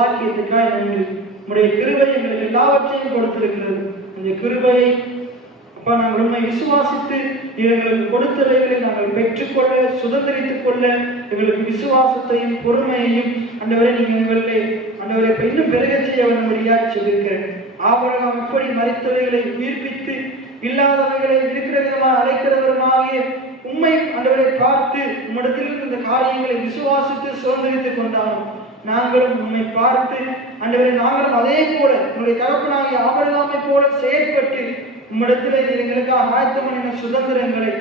ஸ்லாக்கியத்துக்காய் நன்றி. உம்முடைய கிருபை எங்களுக்கு எல்லாவற்றையும் கொடுத்திருக்கிறது. அந்த கிருபையை அப்பா நாங்கள் உண்மை விசுவாசித்து நீர் எங்களுக்கு கொடுத்தவைகளை நாங்கள் பெற்றுக்கொள்ள, சுதந்திரித்துக் கொள்ள எங்களுக்கு விசுவாசத்தையும் பொறுமையையும் ஆண்டவரே நீங்க எங்களுக்கு ஆண்டவரை இன்னும் பெருகச் செய்ய வேண்டும்படியாய் சொல்லியிருக்கிறேன். ஆபிரகாம் எப்படி மரித்தவைகளை உயிர்ப்பித்து இல்லாதவைகளை இருக்கிற விதமாக அழைக்கிறவருமாகிய உண்மை ஆண்டவரை பார்த்து உம்மிடத்திலிருந்து இந்த காரியங்களை விசுவாசித்து சுதந்திரித்துக் கொண்டாலும் நாங்களும் உண்மை பார்த்து ஆண்டவரை நாங்களும் அதே போல உங்களுடைய தகப்பனாகிய ஆபிரகாமை போல செயற்பட்டு உம்மிடத்திலே நீர் எங்களுக்காக ஆயத்தம் பண்ணின சுதந்திரங்களை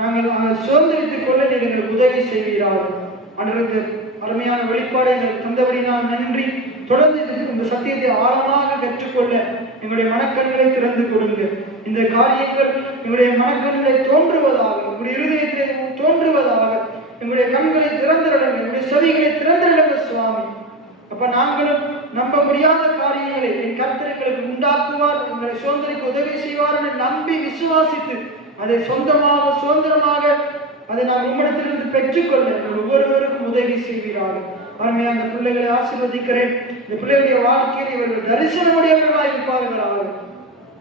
நாங்கள் சுதந்திரித்துக் கொள்ள நீர் எங்களுக்கு உதவி செய்வீர்கள். ஆண்டவருக்கு அருமையான வெளிப்பாடு எங்களுக்கு தந்தபடி நான் நன்றி. தொடர்ந்து இந்த சத்தியத்தை ஆழமாக கற்றுக்கொள்ள எங்களுடைய மனக்கண்களை திறந்து கொடுங்க. இந்த காரியங்கள் எங்களுடைய மனக்கண்களை தோன்றுவதாக, எங்களுடைய இருதயத்திலே தோன்றுவதாக, எங்களுடைய கண்களை திறந்திருங்க, எங்களுடைய செவிகளை திறந்திருங்க சுவாமி. அப்ப நாங்களும் நம்ப முடியாத காரியங்களை என் கர்த்தர் எங்களுக்கு உண்டாக்குவார், எங்களை சுதந்திரிக்க உதவி செய்வார் என்று நம்பி விசுவாசித்து அதை சொந்தமாக சுதந்திரமாக அதை நான் உம்மிடத்திலிருந்து பெற்றுக்கொள்ள ஒவ்வொருவருக்கும் உதவி செய்கிறார்கள். அருமையாக அந்த பிள்ளைகளை ஆசீர்வதிக்கிறேன். இந்த பிள்ளைகளுடைய வாழ்க்கையில் இவர்கள் தரிசனமுடையவர்களாக இருப்பார்களாக.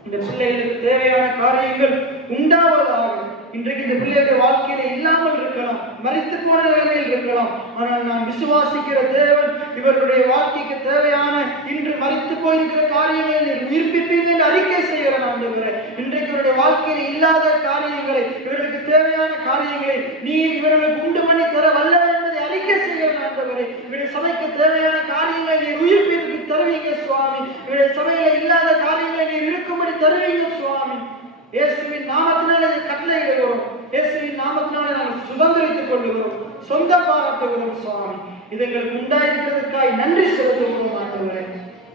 இந்த பிள்ளைகளுக்கு தேவையான காரியங்கள் உண்டாவதாக. இன்றைக்கு இந்த பிள்ளைகளுடைய வாழ்க்கையில இல்லாமல் இருக்கலாம், மரித்து போன நிலைமையில் இருக்கலாம். ஆனால் நான் விசுவாசிக்கிற தேவன் இவர்களுடைய வாழ்க்கைக்கு தேவையான இன்று மரித்து போயிருக்கிற காரியங்களை உயிர்ப்பிப்பீங்க என்று அறிக்கை செய்கிறேன். ஆண்டவரே, இன்றைக்கு இவருடைய வாழ்க்கையில் இல்லாத காரியங்களை, இவர்களுக்கு தேவையான காரியங்களை நீ இவர்களுக்கு உண்டு பண்ணி தர வல்லவர் என்பதை அறிக்கை செய்கிறேன். ஆண்டவரே, இவருடைய சபைக்கு தேவையான காரியங்களை நீர் உயிர்ப்பிற்கு தருவீங்க சுவாமி. இவருடைய சபையில இல்லாத காரியங்களை நீர் இருக்கும்படி தருவீங்க சுவாமி. இயேசுவின் நாமத்தினாலே இதை கட்டளையிடுகிறோம். இயேசுவின் நாமத்தினாலே நாங்கள் சுதந்திரித்துக் கொள்ளுகிறோம், சொந்த பாராட்டுகிறோம் சுவாமி. இது எங்களுக்கு உண்டாயிருக்கிறதுக்காய் நன்றி செலுத்துகிறோம். ஆண்டவரே,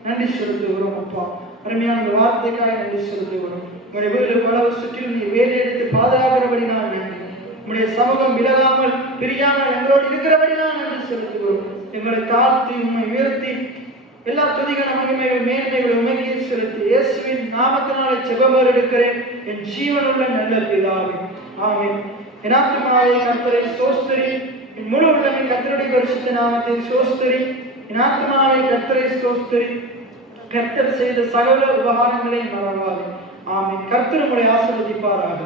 நன்றி செலுத்துகிறோம். அப்பா, அருமையான இந்த வார்த்தைக்காய் நன்றி செலுத்துகிறோம். உங்களுடைய வீடு பலவு சுற்றிலும் நீ வேலை எடுத்து பாதுகாக்கிறபடி நான் நன்றி. உங்களுடைய சமூகம் விலகாமல் பிரியாமல் எங்களோடு இருக்கிறபடி நான் நன்றி செலுத்துகிறோம். எங்களை தாழ்த்தி உண்மை உயர்த்தி எல்லா துதிகள் மகிமைகள் மேன்மைகள் உண்மையை செலுத்தி இயேசுவின் நாமத்தினாலே ஜெபம் எடுக்கிறேன் என் ஜீவனுள்ள நல்ல பிதாவே, ஆமென். என் ஆத்துமாவே கர்த்தரை ஸ்தோத்திரி, என் முழு உள்ளமே கர்த்தருடைய பரிசுத்த நாமத்தை ஸ்தோத்திரி. என் ஆத்துமாவே கர்த்தரை ஸ்தோத்திரி, கர்த்தர் செய்த சகல உபகாரங்களை மறவாதே. ஆமென். கர்த்தர் உங்களை ஆசீர்வதிப்பாராக.